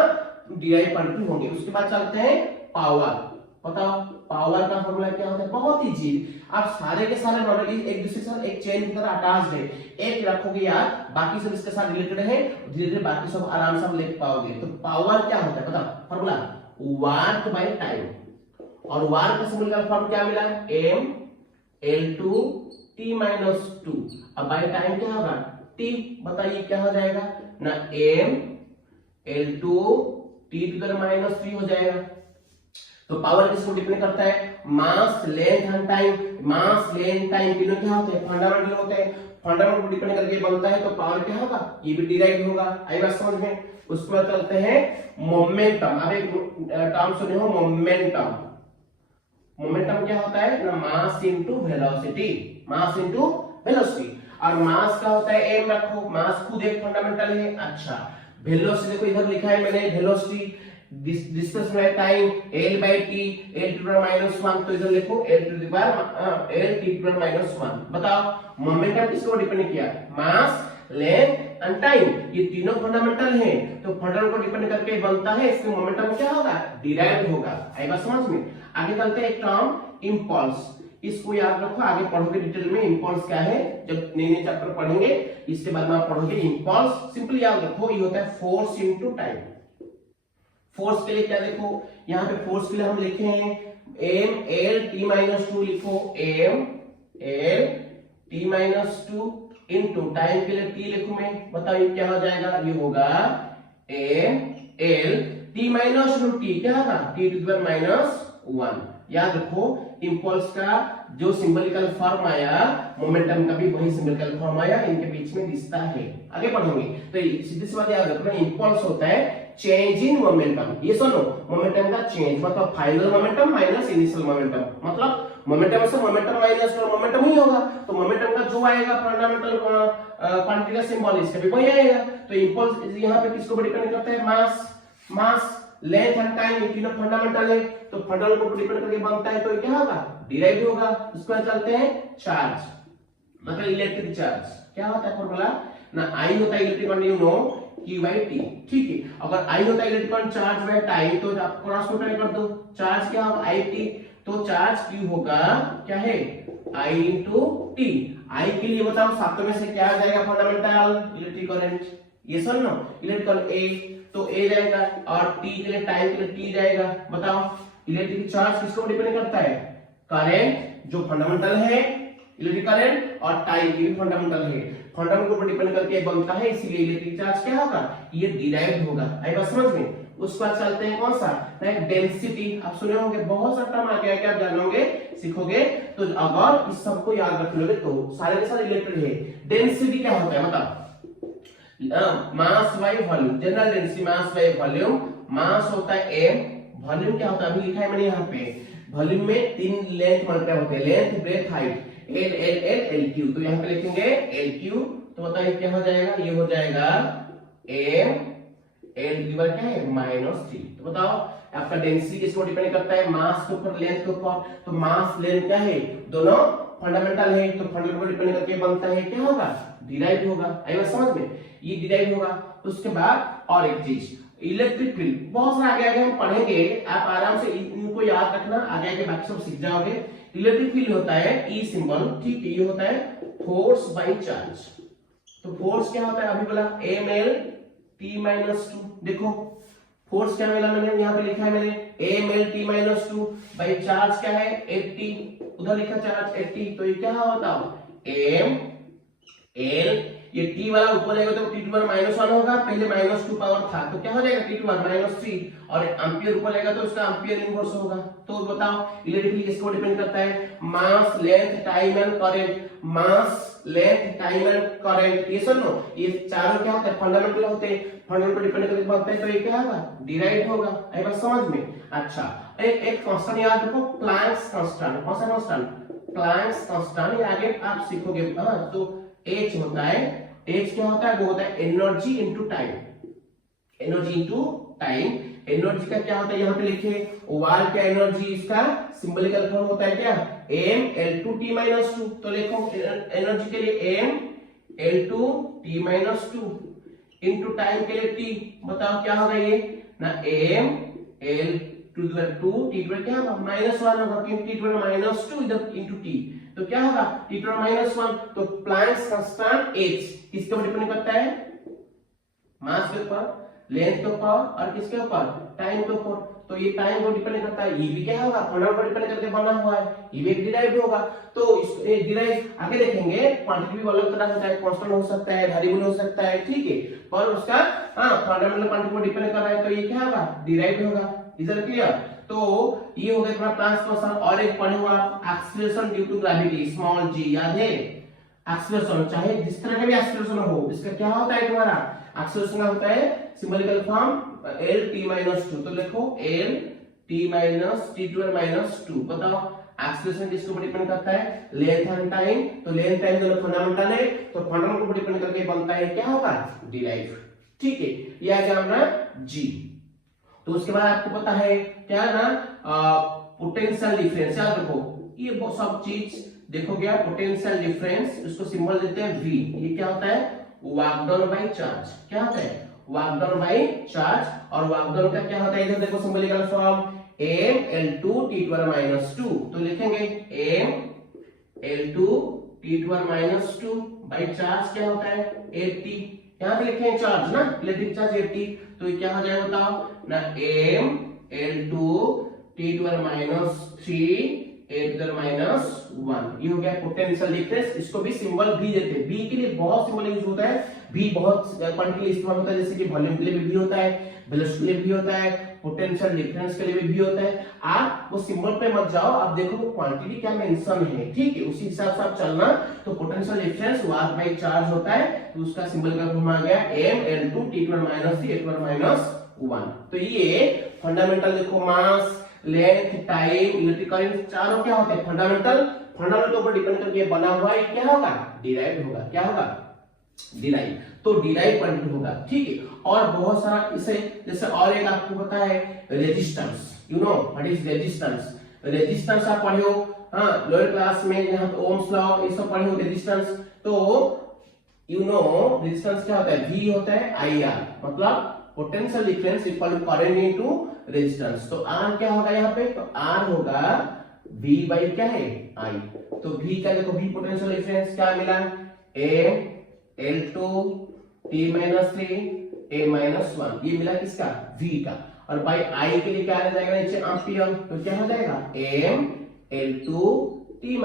डिराइव्ड क्वांटिटी होंगे। उसके बाद चलते हैं पावर। बताओ पावर का फॉर्मूला क्या होता है, बहुत इजी, आप सारे के सारे नॉलेज एक दूसरे के साथ एक चेन की तरह अटैच्ड है, एक रखोगे यार बाकी सब इसके साथ रिलेटेड है, धीरे धीरे बाकी सब आराम से लिख पाओगे। तो पावर क्या होता है बताओ, फॉर्मूला वर्क बाय टाइम, और वर्क का सिंबल फॉर्म क्या मिला m l2 t माइनस 2, अब बाय टाइम क्या होगा t, बताइए क्या हो जाएगा ना m l2 t to the minus 3 हो जाएगा। तो पावर किसको डिपेंड करता है, mass length and time. Mass length time तीनों क्या होते हैं फंडामेंटल होते हैं, फंडामेंटल को डिपेंड करके बनता है, तो पावर क्या होगा ये भी डिराइव्ड होगा। आई बात समझ में। उसके बाद चलते हैं मोमेंटम। अब एक टर्म सुने हो मोमेंटम। मोमेंटम क्या होता है ना, मास into velocity, mass into velocity, और मास का होता है m रखो, मास खुद एक फंडामेंटल है। अच्छा वेलोसिटी देखो इधर लिखा है मैंने, velocity displacement time l by t l to the minus 1, तो इधर लिखो l to the power l t to the minus 1। बताओ मोमेंटम किसको डिपेंड किया, मास लेंथ एंड टाइम, ये तीनों फंडामेंटल हैं, तो फंडामेंटल को डिपेंड करके बनता है, इसके मोमेंटम क्या होगा डिराइव्ड होगा। आई बात समझ में। आगे चलते हैं एक टर्म इंपल्स। इसको याद रखो, आगे पढ़ोगे डिटेल में इंपल्स क्या है, जब नए नए चैप्टर पढ़ेंगे इसके बाद में आप पढ़ोगे इंपल्स। सिंपली याद रखो ये होता है फोर्स इनटू टाइम। फोर्स के लिए क्या देखो, यहाँ पे फोर्स के लिए हम लिखे हैं M L T minus two, लिखो M L T minus two into time के लिए टी लिखूं मैं, बताओ ये क्या हो जाएगा, ये होगा M L T minus two T, क्या होगा T to the power minus 1। याद रखो इंपल्स का जो सिंबलिकल फॉर्म आया, मोमेंटम का भी वही सिंबलिकल फॉर्म आया, इनके बीच में रिश्ता है। आगे पढ़ेंगे तो सीधी सी बात याद रखना, इंपल्स होता है चेंज इन मोमेंटम। ये सुनो, मोमेंटम का चेंज मतलब final momentum minus initial momentum, मतलब मोमेंटम से मोमेंटम माइनस तो मोमेंटम ही होगा, तो मोमेंटम का जो आएगा फंडामेंटल क्वांटिटी का सिंबल इसका भी वही आएगा। तो इंपल्स यहाँ पे किसको डिपेंड करता है, मास लेंथ एंड टाइम, ये तीनों फंडामेंटल है, तो फंडामेंटल को डिपेंड करके बनता है, तो ये क्या होगा डिराइव होगा। उसके बाद चलते हैं चार्ज, मतलब इलेक्ट्रिक चार्ज। क्या होता है फॉर्मूला ना, आई होता है electric quantity, you know Q by T, ठीक है। अगर आई होता है इलेक्ट्रिक चार्ज बाय टाइम, तो आप क्रॉस मल्टीप्लाई कर दो, चार्ज क्या होगा IT, तो चार्ज Q होगा क्या है I into T। I के लिए बताओ सातों में से क्या आ जाएगा, फंडामेंटल इलेक्ट्रिक करंट, ये सुन लो इलेक्ट्रिकल A, तो A जाएगा, और T के लिए टाइम के लिए T जाएगा। बताओ इलेक्ट्रिक चार्ज किसको डिपेंड करता है, करंट जो फंडामेंटल है इलेक्ट्रिक करंट, और टाइम की भी फंडामेंटल है, फंडामेंटल पर डिपेंड करके बनता है, इसीलिए इलेक्ट्रिक चार्ज क्या होगा, ये डिराइव्ड होगा। आई बात समझ में। उसके बाद चलते हैं कौन सा, डेंसिटी। आप सुने होंगे बहुत सा टर्म आ गया, क्या जानोगे सीखोगे, तो अगर इस सबको याद रख लोगे तो सारे के सारे रिलेटेड है। डेंसिटी क्या होता है बताओ, mass by volume, general density mass by volume. Mass होता है m, वॉल्यूम क्या होता है अभी लिखा है मैंने यहाँ पे, वॉल्यूम में तीन लेंथ मल्टीप्लाई होते हैं, length breadth height, L L L L Q, तो यहाँ पे लिखेंगे L Q, तो बताइए क्या हो जाएगा, ये हो जाएगा M L डिवाइड क्या है -3। तो बताओ आपका डेंसिटी किसको डिपेंड करता है, मास के ऊपर लेंथ के ऊपर, तो मास लेंथ क्या है दोनों फंडामेंटल है, तो फंडामेंटल को डिपेंड करके बनता है क्या होगा डिराइव होगा। आई बात समझ में, ये डिराइव होगा। उसके बाद और एक चीज इलेक्ट्रिक फील्ड, बहुत सारे आगे आगे हम पढ़ेंगे, आप आराम से इनको याद रखना, आगे आगे बाकी सब सीख जाओगे। इलेक्ट्रिक फील्ड होता है ई सिंबल, ठीक है, ये होता है फोर्स बाय चार्ज। तो फोर्स क्या होता है अभी बोला ml t-2, देखो फोर्स क्या मिला मैंने यहाँ पे लिखा है मैंने ml t-2 बाय चार्ज क्या है 80, उधर लिखा चार्ज 80, तो ये क्या होता है m l, ये t वाला ऊपर जाएगा तो t टू पावर -1 होगा, पहले -2 पावर था, तो क्या हो जाएगा t टू पावर -3, और एम्पियर ऊपर जाएगा तो उसका एम्पियर इनवर्स होगा। तो बताओ इलेक्ट्रिक फील्ड किसको डिपेंड करता है, mass length time and current, mass length time and current, ये सुनो ये चारों क्या होते हैं फंडामेंटल होते हैं, फंडामेंटल पर डिपेंड करके बनता है, तो ये क्या होगा डिराइव होगा। आई बात समझ में। अच्छा एक कांस्टेंट याद रखो, प्लैंक्स कांस्टेंट। कौन सा कांस्टेंट, प्लैंक्स कांस्टेंट, ये आगे आप सीखोगे। हां तो H होता है, H क्या होता है, वो होता है energy into time, energy into time. Energy का क्या होता है यहाँ पे लिखे, वाल क्या एनर्जी, इसका सिंबलिकल फॉर्म होता है क्या m L2t-2, तो लिखो एनर्जी के लिए m L2t-2 इनटू टाइम के लिए t, बताओ क्या होगा ये ना m L2t क्या होगा -1 होगा, क्योंकि t -2 इधर इनटू t, तो क्या होगा t -1। तो प्लैंक्स कांस्टेंट h किसके ऊपर डिपेंड करता है, मास के ऊपर, लेंथ के ऊपर, और किसके ऊपर टाइम के ऊपर, तो ये टाइम को डिपेंड करता है, ये भी क्या होगा फंडामेंटल पर डिपेंड करके बना हुआ है, ये भी एक डिराइव्ड होगा। तो इस डिराइव आगे देखेंगे, क्वांटिटी भी अलग तरह होता है, कांस्टेंट हो सकता है, वेरिएबल हो सकता है, ठीक है, पर उसका फंडामेंटल क्वांटिटी पर डिपेंड कर रहा है, तो ये क्या होगा डिराइव्ड होगा। Is it clear. तो ये हो गया तुम्हारा ट्रांसफॉर्मेशन। और एक पढ़े हुआ acceleration due to gravity, small g, याद है एक्सीलरेशन, चाहे जिस तरह का भी एक्सीलरेशन हो, इसका क्या होता है तुम्हारा एक्सीलरेशन का होता है सिंबलिकल फॉर्म L-t-2, तो लिखो L-t-2 बताओ एक्सीलरेशन किसके ऊपर डिपेंड करता है, लेंथ एंड टाइम, तो लेंथ टाइम दोनों फंडामेंटल है, तो फंडामेंटल को डिपेंड करके बनता है क्या होगा डिराइव, ठीक है। ये आ गया हमारा g। तो उसके बाद आपको पता है क्या ना पोटेंशियल डिफरेंस, याद रखो ये बहुत सब चीज देखो क्या, पोटेंशियल डिफरेंस उसको सिंबल देते हैं v, ये क्या होता है वर्क डन बाय चार्ज, क्या होता है वर्क डन बाय चार्ज, और वर्क डन का क्या होता है इधर देखो सिंबलिकल फॉर्म m L2t-2, तो लिखेंगे m L2 T2 by charge क्या होता है 80, यहाँ पे लिखे हैं चार्ज ना, इलेक्ट्रिक चार्ज 80, तो ये क्या हो जाएगा बताओ ना, m L2 T2 -3 ये हो गया पोटेंशियल डिफरेंस। इसको भी सिंबल भी देते हैं, बी के लिए बहुत सिंबल यूज होता है, भी बहुत क्वांटिटी के लिए इस्तेमाल होता है, जैसे कि वॉल्यूम के लिए भी होता है, वेलोसिटी के लिए भी होता है, पोटेंशियल डिफरेंस के लिए भी होता है। आप वो सिंबल पे मत जाओ, आप देखो वो क्वांटिटी क्या मेंशन है, ठीक है, उसी हिसाब से आप चलना। तो potential difference work by charge होता है, तो उसका सिंबल का फॉर्म आ गया m L2 T2 -3 T2 तो ये फंडामेंटल देखो, मास, लेंथ, टाइम, इलेक्ट्रिक करंट, चारों क्या होते हैं फंडामेंटल। फंडामेंटल के ऊपर डिपेंड करके बना हुआ है, क्या होगा डिराइव्ड होगा, क्या होगा डिराइव, तो डिराइव क्वांटिटी होगा, ठीक है। और बहुत सारा इसे, जैसे और एक आपको पता है resistance, you know what is resistance. Resistance आप पढ़े हो, हाँ लोअर क्लास में, यहाँ पे ओम्स लॉ ये सब पढ़े हो रेजिस्टेंस। तो यू नो रेजिस्टेंस क्या होता है, V होता है IR, मतलब potential difference equal to current into resistance. तो R क्या होगा यहाँ पे, तो R होगा V बाई क्या है I। तो V का देखो, V पोटेंशियल डिफरेंस क्या मिला, m L2 T-3 A-1, ये मिला किसका V का। और बाई I के लिए क्या आ जाएगा नीचे एम्पियर, तो क्या हो जाएगा m L2 T-3 A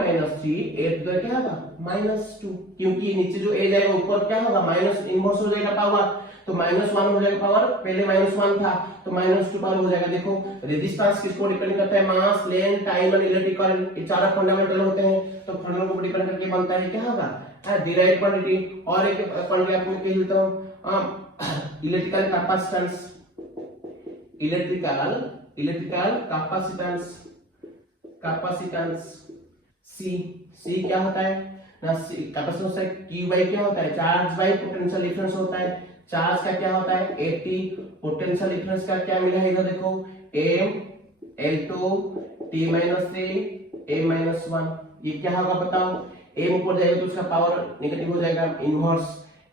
तो क्या होगा -2, क्योंकि नीचे जो A जाएगा ऊपर क्या होगा माइनस इनवर्स हो जाएगा पावर, तो -1 हो जाएगा पावर, पहले -1 था तो -2 पावर हो जाएगा। देखो रेजिस्टेंस किसको डिपेंड करता है, मास, लेंथ, टाइम और इलेक्ट्रिक करंट, ये चार फंडामेंटल होते हैं। तो फंडामेंटल को डिपेंड करके बनता है क्या होगा डिराइव्ड क्वांटिटी। और एक क्वांटिटी आपको कह देता हूं, electrical capacitance, electrical capacitance C क्या होता है ना, कैपेसिटेंस Q बाई क्या होता है चार्ज बाई पोटेंशियल डिफरेंस होता है। चार्ज का क्या होता है 80, पोटेंशियल डिफरेंस का क्या मिला है इधर देखो m L2 T-3 A-1, ये क्या होगा बताओ, m ऊपर जाएगा तो उसका पावर नेगेटिव हो जाएगा इनवर्स,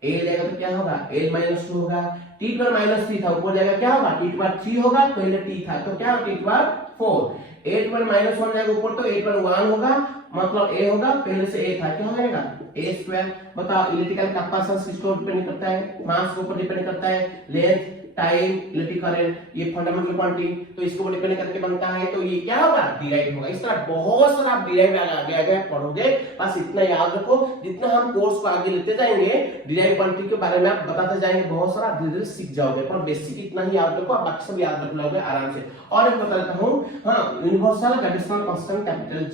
a जाएगा तो क्या होगा L-2 होगा, T-3 था ऊपर जाएगा क्या होगा T-3 होगा, पहले T था तो क्या T-4, A-1 जाएगा ऊपर तो A-1 होगा, मतलब A होगा, पहले से A था क्या हो जाएगा A²। बताओ इलेक्ट्रिकल कैपेसिटेंस किसको डिपेंड करता है, मास के ऊपर डिपेंड करता है, लेंथ, टाइम, इलेक्ट्रिक करंट, ये फंडामेंटल क्वांटिटी, तो इसको डिपेंड करके बनता है। तो ये क्या होगा डिराइव होगा। इस तरह बहुत सारा आप डिराइव आगे पढ़ोगे, बस इतना याद रखो, जितना हम कोर्स को आगे लेते जाएंगे डिराइव क्वांटिटी के बारे में आप बताते जाएंगे, बहुत सारा धीरे धीरे सीख जाओगे, पर बेसिक इतना ही याद रखो, आप बाकी सब याद रख लोगे आराम से। और एक बता देता हूं, हाँ universal gravitational constant capital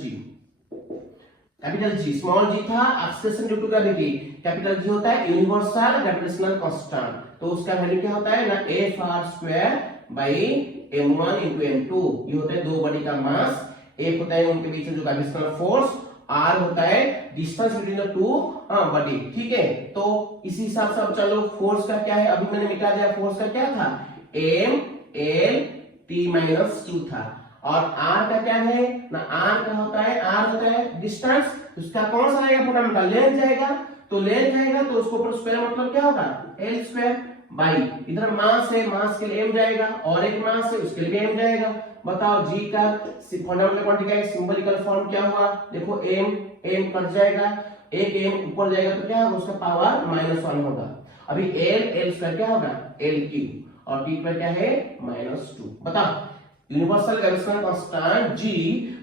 G, small g था acceleration due to gravity, capital G होता है यूनिवर्सल ग्रेविटेशनल कांस्टेंट, तो उसका वैल्यू क्या होता है ना F² by m1 into m2, ये होता है दो बॉडी का मास, F होता है उनके बीच में जो ग्रेविटेशनल फोर्स, R होता है distance between the two body, ठीक है। तो इसी हिसाब से अब चलो फोर्स का क्या है, अभी मैंने मिटा दिया, फोर्स का क्या था m L T-2 था, और R का क्या है ना, R का होता है, R होता है डिस्टेंस, उसका कौन सा आएगा फंडामेंटल लेंथ जाएगा, तो लेंथ जाएगा तो उसको ऊपर स्क्वायर मतलब क्या होगा L² बाई, इधर मास है, मास के लिए m जाएगा, और एक मास है उसके लिए भी m जाएगा। बताओ G का फंडामेंटल क्वांटिटी का सिंबलिकल फॉर्म क्या हुआ, देखो m कट जाएगा, एक m ऊपर जाएगा तो क्या होगा उसका पावर -1 होगा। अभी L² क्या होगा L3, और T² क्या है -2। बताओ यूनिवर्सल ग्रेविटेशनल कांस्टेंट G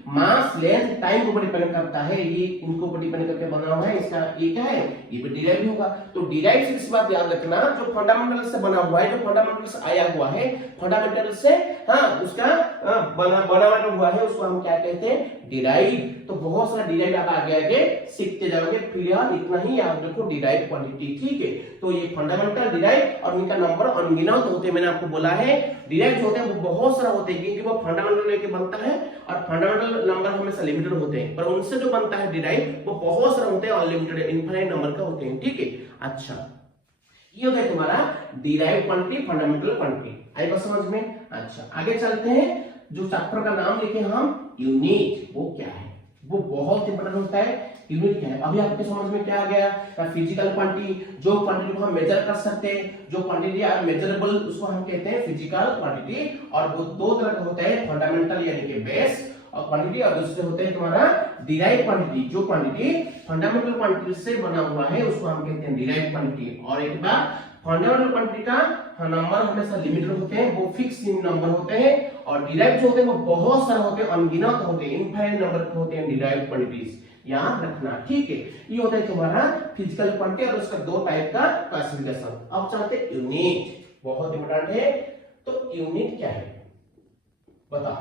मास, लेंथ, टाइम के ऊपर डिपेंड करता है, ये इनको ऊपर डिपेंड करके बना हुआ है, इसका ये क्या है ये भी डिराइव होगा। तो डिराइव से इस बात याद रखना, जो फंडामेंटल से बना हुआ है, जो फंडामेंटल से आया हुआ है, फंडामेंटल से उसका बनावट हुआ है, उसको हम क्या कहते हैं डिराइव। तो बहुत सारा डिराइव आप आगे सीखते जाओगे, फिलहाल इतना ही याद रखो डिराइव क्वांटिटी, ठीक है। तो ये फंडामेंटल, डिराइव और इनका नंबर अनगिनत होते हैं, मैंने आपको बोला है डिराइव होते हैं वो बहुत सारा होते हैं, क्योंकि वो फंडामेंटल लेके बनता है, और फंडामेंटल नंबर हमेशा लिमिटेड होते हैं, पर उनसे जो बनता है डिराइव वो बहुत सारे होते हैं, अनलिमिटेड इनफाइनाइट नंबर का होते हैं, ठीक है। अच्छा ये हो गया तुम्हारा डिराइव क्वांटिटी, फंडामेंटल क्वांटिटी, आई बात समझ में। अच्छा आगे चलते हैं, जो चैप्टर का नाम लिखे हम यूनिट, वो क्या है, वो बहुत इंपॉर्टेंट होता है। यूनिट क्या है, अभी आपके समझ में क्या आ गया, फिजिकल क्वांटिटी, जो क्वांटिटी को हम मेजर कर सकते हैं, जो क्वांटिटी आर मेजरेबल उसको हम कहते हैं फिजिकल क्वांटिटी, और वो दो तरह के होते हैं, फंडामेंटल यानी कि बेस और क्वांटिटी, और दूसरे होते हैं तुम्हारा डिराइव क्वांटिटी। जो क्वांटिटी फंडामेंटल क्वांटिटी से बना हुआ है उसको हम कहते हैं डिराइव क्वांटिटी। और एक बात, फंडामेंटल क्वांटिटी का नंबर हमेशा लिमिटेड होते हैं, वो फिक्स नंबर होते हैं, और डिराइव जो होते हैं वो बहुत सारे होते हैं, अनगिनत होते हैं, इनफाइनाइट नंबर के होते हैं डिराइव क्वांटिटीज, याद रखना, ठीक है। ये होता है तुम्हारा फिजिकल क्वांटिटी और उसका दो टाइप का क्लासिफिकेशन। अब चलते हैं यूनिट, बहुत इंपॉर्टेंट है। तो यूनिट क्या है बताओ,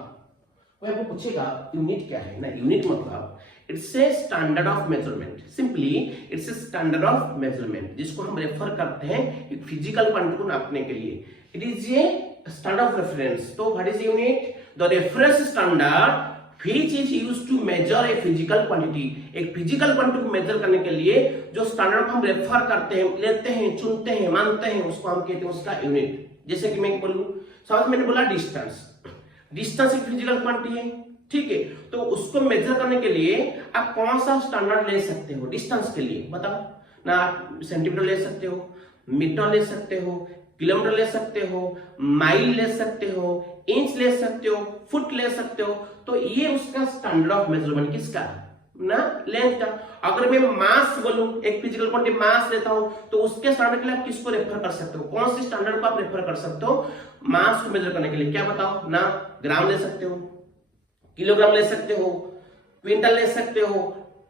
कोई आपको पूछेगा यूनिट क्या है ना, यूनिट मतलब it's a standard of measurement, simply it's a standard of measurement, जिसको हम रेफर करते हैं एक फिजिकल क्वांटिटी को नापने के लिए। It is a standard of reference. तो what is unit? The reference standard which is used to measure a physical quantity। एक फिजिकल क्वांटिटी को मेजर करने के लिए जो स्टैंडर्ड को हम रेफर करते हैं, लेते हैं, चुनते हैं, मानते हैं, उसको हम कहते हैं उसका यूनिट। जैसे कि मैं बोलूं, समझ मैंने बोला डिस्टेंस, डिस्टेंस एक फिजिकल क्वांटिटी है, ठीक है। तो उसको मेजर करने के लिए आप कौन सा स्टैंडर्ड ले सकते हो डिस्टेंस के लिए बताओ ना? आप सेंटीमीटर ले सकते हो, मीटर ले सकते हो, किलोमीटर ले सकते हो, माइल ले सकते हो, इंच ले सकते हो, फुट ले सकते हो। तो ये उसका स्टैंडर्ड ऑफ मेजरमेंट किसका ना, लेंथ का। अगर मैं मास बोलूं, एक फिजिकल क्वांटिटी मास लेता हूं, तो उसके स्टैंडर्ड के लिए आप किसको रेफर कर सकते हो? कौन से स्टैंडर्ड को आप रेफर कर सकते हो मास को मेजर करने के लिए? क्या बताओ ना? ग्राम ले सकते हो, किलोग्राम ले सकते हो, क्विंटल ले सकते हो,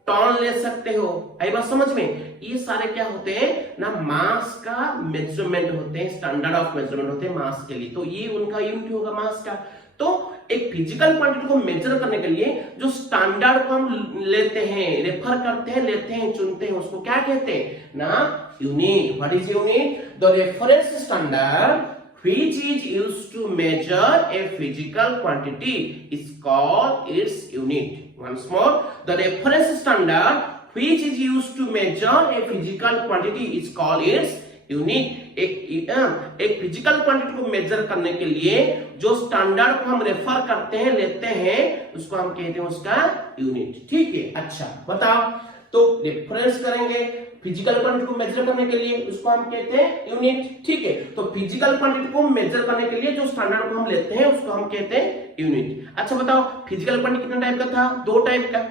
टन ले सकते हो। आई बात समझ में? ये सारे क्या होते हैं ना, मास का मेजरमेंट होते हैं, स्टैंडर्ड ऑफ मेजरमेंट होते हैं मास के लिए। तो ये उनका यूनिट होगा मास का। तो एक फिजिकल क्वांटिटी को मेजर करने के लिए जो स्टैंडर्ड को हम लेते हैं, रेफर करते हैं, लेते हैं, चुनते हैं, उसको क्या कहते हैं ना, unit. What is unit? The reference standard which is used to measure a physical quantity is called its unit. Once more, the reference standard which is used to measure a physical quantity is called its unit. एक physical quantity को measure करने के लिए जो standard को हम refer करते हैं, लेते हैं, उसको हम कहते हैं उसका यूनिट, ठीक है। अच्छा बताओ, तो रेफरेंस करेंगे फिजिकल क्वांटिटी को मेजर करने के लिए, उसको हम कहते हैं यूनिट, ठीक है। तो फिजिकल क्वांटिटी को मेजर करने के लिए जो स्टैंडर्ड को हम लेते हैं उसको हम कहते हैं यूनिट। अच्छा बताओ, फिजिकल क्वांटिटी कितने टाइप का था? दो टाइप का।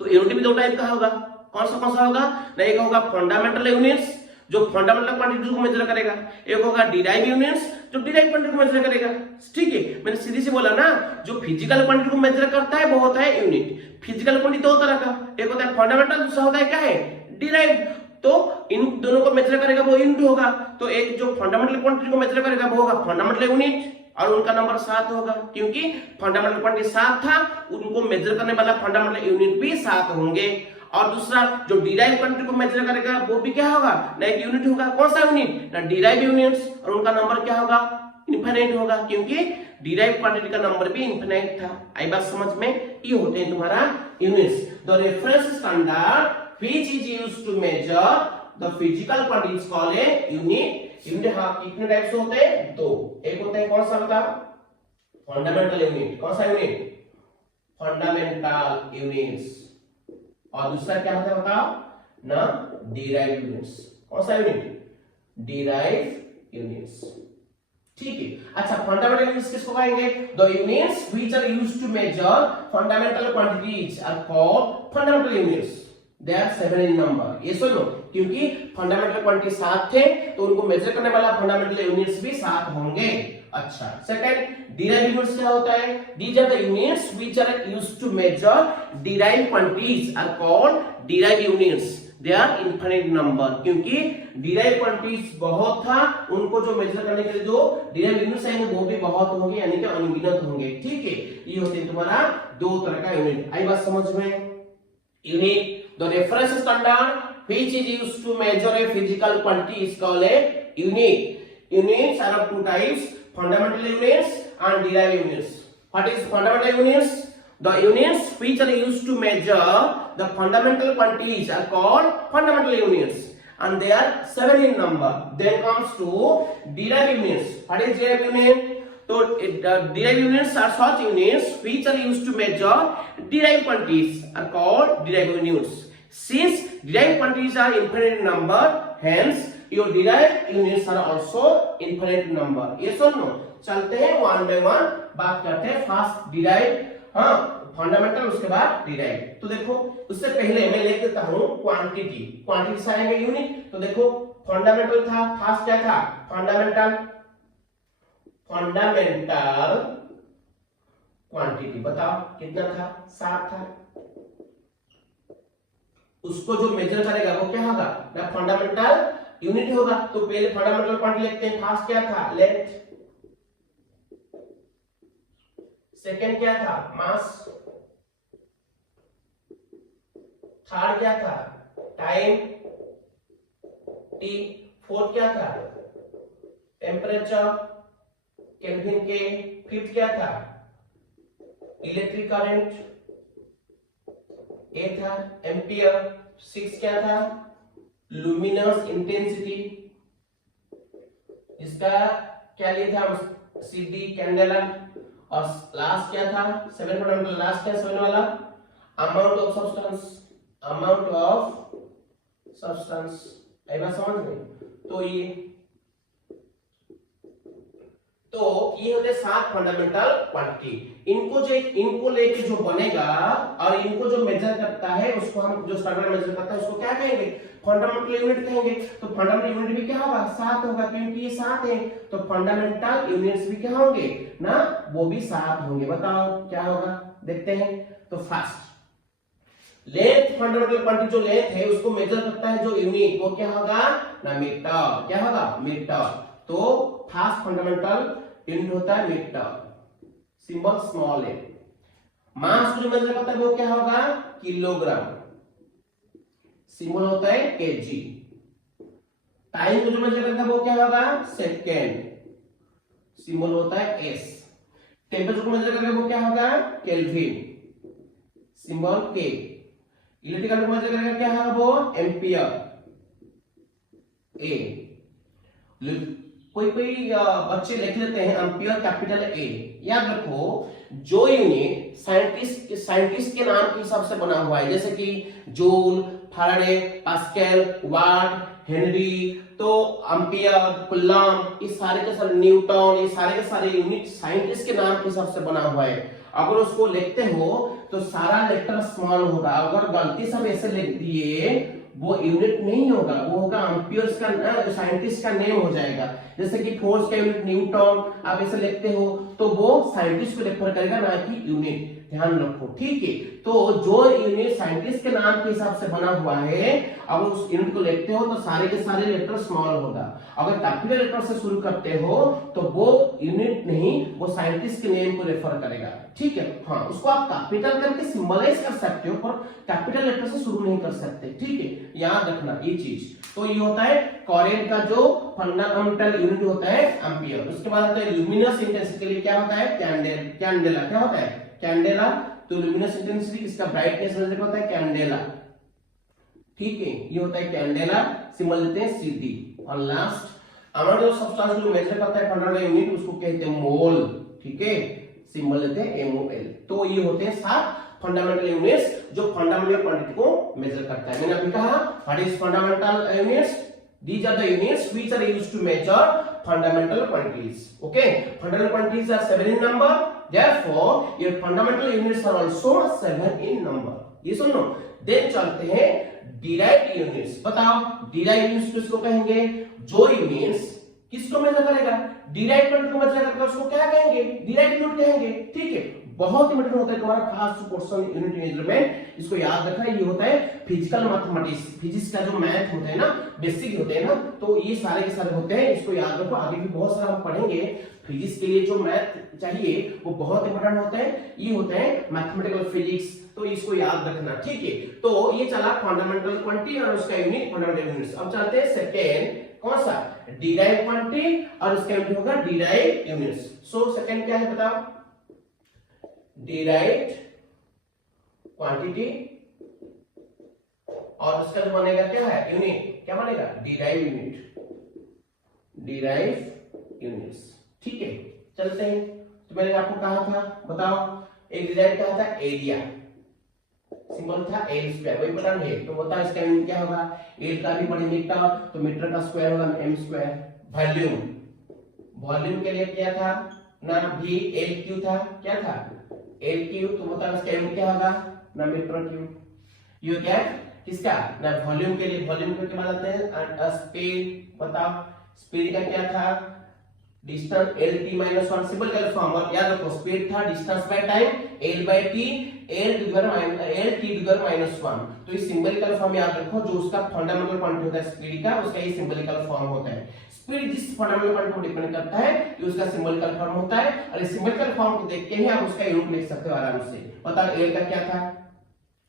तो यूनिट भी दो टाइप का होगा। कौन सा होगा ना? एक होगा फंडामेंटल यूनिट्स जो फंडामेंटल क्वांटिटी को मेजर करेगा, एक होगा डिराइव यूनिट्स जो डिराइव क्वांटिटी को मेजर करेगा, ठीक है। मैंने सीधी से बोला ना, जो फिजिकल क्वांटिटी को मेजर करता है वो होता है यूनिट। फिजिकल क्वांटिटी दो तरह का, एक होता है फंडामेंटल, दूसरा होता है क्या है, डिराइव। तो इन दोनों को मेजर करेगा वो यूनिट होगा। तो एक जो फंडामेंटल क्वांटिटी को मेजर करेगा वो होगा फंडामेंटल यूनिट, और उनका नंबर 7 होगा, क्योंकि फंडामेंटल क्वांटिटी 7 था, उनको मेजर करने वाला फंडामेंटल यूनिट भी 7 होंगे। और दूसरा जो डिराइव क्वांटिटी को मेजर करेगा वो भी क्या होगा ना, एक यूनिट होगा। कौन सा यूनिट ना, डिराइव यूनिट्स, और उनका नंबर क्या होगा, इनफिनिट होगा, क्योंकि डिराइव क्वांटिटी का नंबर भी इनफिनिट था। आई बात समझ में? ये होते हैं तुम्हारा units. The reference standard which is used to measure the physical quantity is called a unit। Unit हाँ कितने टाइप से होते हैं? दो। एक होते हैं कौन सा बताओ, फंडामेंटल यूनिट। कौन सा यूनिट? Fundamental units. और दूसरा क्या होता है बताओ ना, डिराइव यूनिट्स। कौन सा यूनिट? डिराइव यूनिट्स, ठीक है। अच्छा, फंडामेंटल यूनिट्स किसको कहेंगे? The units which are used to measure fundamental quantities are called fundamental units. They are 7 in number। ये सुनो, क्योंकि फंडामेंटल क्वांटिटी 7 थे तो उनको मेजर करने वाला फंडामेंटल यूनिट्स भी 7 होंगे। अच्छा, सेकंड डिराइव यूनिट्स क्या होता है? These are the units which are used to measure derived quantities are called derived units। They are infinite number, क्योंकि derived quantities बहुत था, उनको जो मेजर करने के लिए जो derived units आएंगे वो भी बहुत होंगे, यानी कि अनगिनत होंगे, ठीक है। ये होते हैं तुम्हारा दो तरह का यूनिट। आई बात समझ में? Unit, the reference standard which is used to measure a physical quantity is called a unit। Units are of two types, fundamental units and derived units। What is fundamental units? The units which are used to measure the fundamental quantities are called fundamental units, and they are 7 in number। Then comes to derived units। What is derived unit? So derived units are such units which are used to measure derived quantities are called derived units। Since derived quantities are infinite number, hence your derived units are also infinite number। Yes or no? चलते हैं one by one, बात करते हैं first derive हाँ, fundamental उसके बाद derive. तो देखो उससे पहले मैं लिख देता हूं क्वांटिटी। क्वांटिटी से आएंगे यूनिट। तो देखो फंडामेंटल था, फर्स्ट क्या था? Fundamental quantity. बताओ कितना था? 7 था। उसको जो मेजर करेगा वो क्या होगा? ना फंडामेंटल यूनिट होगा। तो पहले फंडामेंटल क्वांटिटी लिखते हैं। फर्स्ट क्या था? लेंथ। सेकंड क्या था? मास। थर्ड क्या था? Time, T. फोर्थ क्या था? टेम्परेचर, केल्विन के। फिफ्थ क्या था? इलेक्ट्रिक करंट, ए था। एम्पियर। सिक्स क्या था? लुमिनस इंटेंसिटी, इसका क्या लिया था? CD candela. और लास्ट क्या था? 7 फंडामेंटल। लास्ट क्या 7 वाला? Amount of substance. Amount of substance. आई बात समझ में? तो ये होते 7 फंडामेंटल क्वांटिटी। इनको लेके जो बनेगा और इनको जो मेजर करता है उसको हम, जो स्टैंडर्ड मेजर करता है उसको क्या कहेंगे? फंडामेंटल यूनिट कहेंगे। तो फंडामेंटल यूनिट भी क्या होगा? 7 होगा, क्योंकि ये 7 है। तो फंडामेंटल यूनिट्स भी क्या होंगे ना? वो भी 7 होंगे। बताओ क्या होगा? देखते हैं। तो फर्स्ट लेंथ, फंडामेंटल क्वांटिटी जो लेंथ है उसको मेजर करता है जो यूनिट, वो क्या होगा ना? मीटर। क्या होगा? मीटर। तो फर्स्ट फंडामेंटल यूनिट होता है मीटर, सिंबल स्मॉल ए। मास को जो मेजर करता है वो क्या होगा? किलोग्राम, सिंबल होता है केजी। टाइम को जो मेजर करता है वो क्या होगा? सेकेंड, सिंबल होता है एस। टेम्परेचर को मेजर करता है वो क्या होगा? केल्विन, सिंबल के। इलेक्ट्रिकल को मेजर करता क्या होगा? वो एम्पियर, ए। कोई बच्चे लिख लेते हैं एम्पियर कैपिटल ए। याद रखो जो यूनिट साइंटिस्ट के नाम के हिसाब से बना हुआ है, जैसे कि जूल, फैराडे, पास्कल, वाट, हेनरी, तो एम्पियर, कूलम, ये सारे के सारे, न्यूटन, ये सारे के सारे यूनिट साइंटिस्ट के नाम के हिसाब से बना हुआ है। अगर उसको लिखते हो तो सारा लेटर स्मॉल होगा। अगर गलती से ऐसे लिख दिए वो यूनिट नहीं होगा, वो होगा एम्पियर्स का, साइंटिस्ट का नेम हो जाएगा। जैसे कि फोर्स का यूनिट न्यूटन, आप ऐसे लिखते हो तो वो साइंटिस्ट को रेफर करेगा, ना कि यूनिट। ध्यान रखो, ठीक है। तो जो यूनिट साइंटिस्ट के नाम के हिसाब से बना हुआ है, अगर उस यूनिट को लिखते हो तो सारे के सारे लेटर स्मॉल होगा। अगर कैपिटल लेटर से शुरू करते हो तो वो यूनिट नहीं, वो साइंटिस्ट के नेम को रेफर करेगा, ठीक है। हाँ, उसको आप कैपिटल करके सिंबलाइज कर सकते हो, पर कैपिटल लेटर से शुरू नहीं कर सकते, ठीक है। याद रखना ये चीज। तो ये होता है करंट का जो फंडामेंटल यूनिट होता है एम्पियर। उसके बाद आता है लुमिनस इंटेंसिटी के लिए क्या होता है? कैंडेला। क्या होता है? कैंडेला। तो लुमिनस इंटेंसिटी इसका ब्राइटनेस मेजर होता है कैंडेला, ठीक है। ये होता है कैंडेला, सिंबल देते हैं CD। और लास्ट हमारा जो सब्सटेंस जो मेजर करता है फंडामेंटल यूनिट, उसको कहते हैं मोल, ठीक है, सिंबल देते हैं MOL। तो ये होते हैं 7 फंडामेंटल यूनिट्स जो फंडामेंटल क्वांटिटी को मेजर करता है। मैंने अभी कहा what is fundamental units? These are the units which are used to measure fundamental quantities. Okay, fundamental quantities are 7 in number. Therefore, your fundamental units are also 7 in number. Yes or no? Then चलते हैं derived units. बताओ derived units किसको कहेंगे? जो units किसको major करेगा? derived quantity को major करके उसको क्या कहेंगे? derived unit कहेंगे, ठीक है। बहुत इंपॉर्टेंट होता है तुम्हारा फर्स्ट क्वेश्चन यूनिट मेजरमेंट। इसको याद रखना, ये होता है फिजिकल मैथमेटिक्स, फिजिक्स का जो मैथ होता है ना, बेसिक होते हैं ना, तो ये सारे के सारे होते हैं। इसको याद रखो, आगे भी बहुत सारा हम पढ़ेंगे। फिजिक्स के लिए जो मैथ चाहिए वो बहुत इंपॉर्टेंट होता है, ये होता है मैथमेटिकल फिजिक्स। तो इसको याद रखना, ठीक है। तो ये चला फंडामेंटल क्वांटिटी और उसका यूनिट फंडामेंटल यूनिट्स। अब चलते हैं सेकेंड, कौन सा? डिराइव्ड क्वांटिटी और उसका यूनिट होगा डिराइव्ड यूनिट्स। सो सेकेंड क्या है बताओ? डिराइव्ड क्वांटिटी और उसका जो बनेगा क्या है? यूनिट। क्या बनेगा? डिराइव्ड यूनिट, डिराइव्ड यूनिट्स, ठीक है। चलते हैं। तो मैंने आपको कहा था, बताओ एक डिराइव्ड क्या था? एरिया, सिंबल था L², वही पता नहीं तो बताओ इसका यूनिट क्या होगा? L का भी बड़े मीटर, तो मीटर का स्क्वायर होगा m²। वॉल्यूम, वॉल्यूम के लिए क्या था ना? VLQ था, क्या था? एल क्यू, तो बताओ इसका यूनिट क्या होगा ना मीटर क्यूब। ये क्या किसका ना वॉल्यूम के लिए, वॉल्यूम के बाद आते हैं स्पीड। बताओ स्पीड का क्या था distance L T minus one, simple का फॉर्म। और याद रखो स्पीड था distance by time L by T, L T to minus one. तो ये सिंबलिकल फॉर्म याद रखो, जो उसका फंडामेंटल क्वांटिटी होता है स्पीड का, उसका ये सिंबलिकल फॉर्म होता है। स्पीड जिस फंडामेंटल क्वांटिटी को डिपेंड करता है ये उसका सिंबलिकल फॉर्म होता है। और इस सिंबलिकल फॉर्म को देख के ही आप उसका यूनिट लिख सकते हो आराम से। बताओ एल का क्या था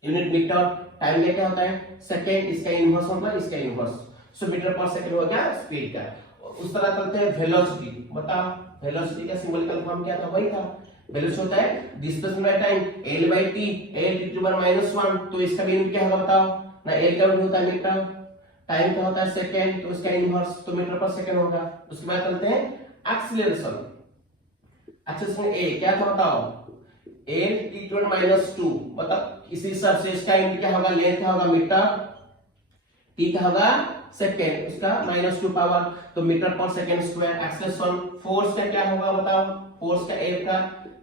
यूनिट मीटर, टाइम में क्या होता है सेकंड, इसका इनवर्स होगा इसका इनवर्स। सो मीटर पर सेकंड हो गया स्पीड का। उस तरह चलते हैं वेलोसिटी। बताओ वेलोसिटी का सिंबलिकल फॉर्म क्या था, वही था वेलोसिटी होता है displacement by time L by T, L T to power minus one. तो इसका भी यूनिट क्या होगा बताओ ना, एल का यूनिट होता है मीटर, टाइम का होता है सेकंड, तो इसका इनवर्स तो मीटर पर सेकंड होगा। उसके बाद चलते हैं एक्सीलरेशन। एक्सीलरेशन ए क्या था बताओ L T to minus two. मतलब इसी हिसाब से इसका यूनिट क्या होगा, लेंथ क्या होगा मीटर, टी क्या होगा सेकंड, उसका माइनस टू पावर, तो मीटर पर सेकंड स्क्वायर। एक्सेलरेशन फोर्स का क्या होगा बताओ, फोर्स का एल का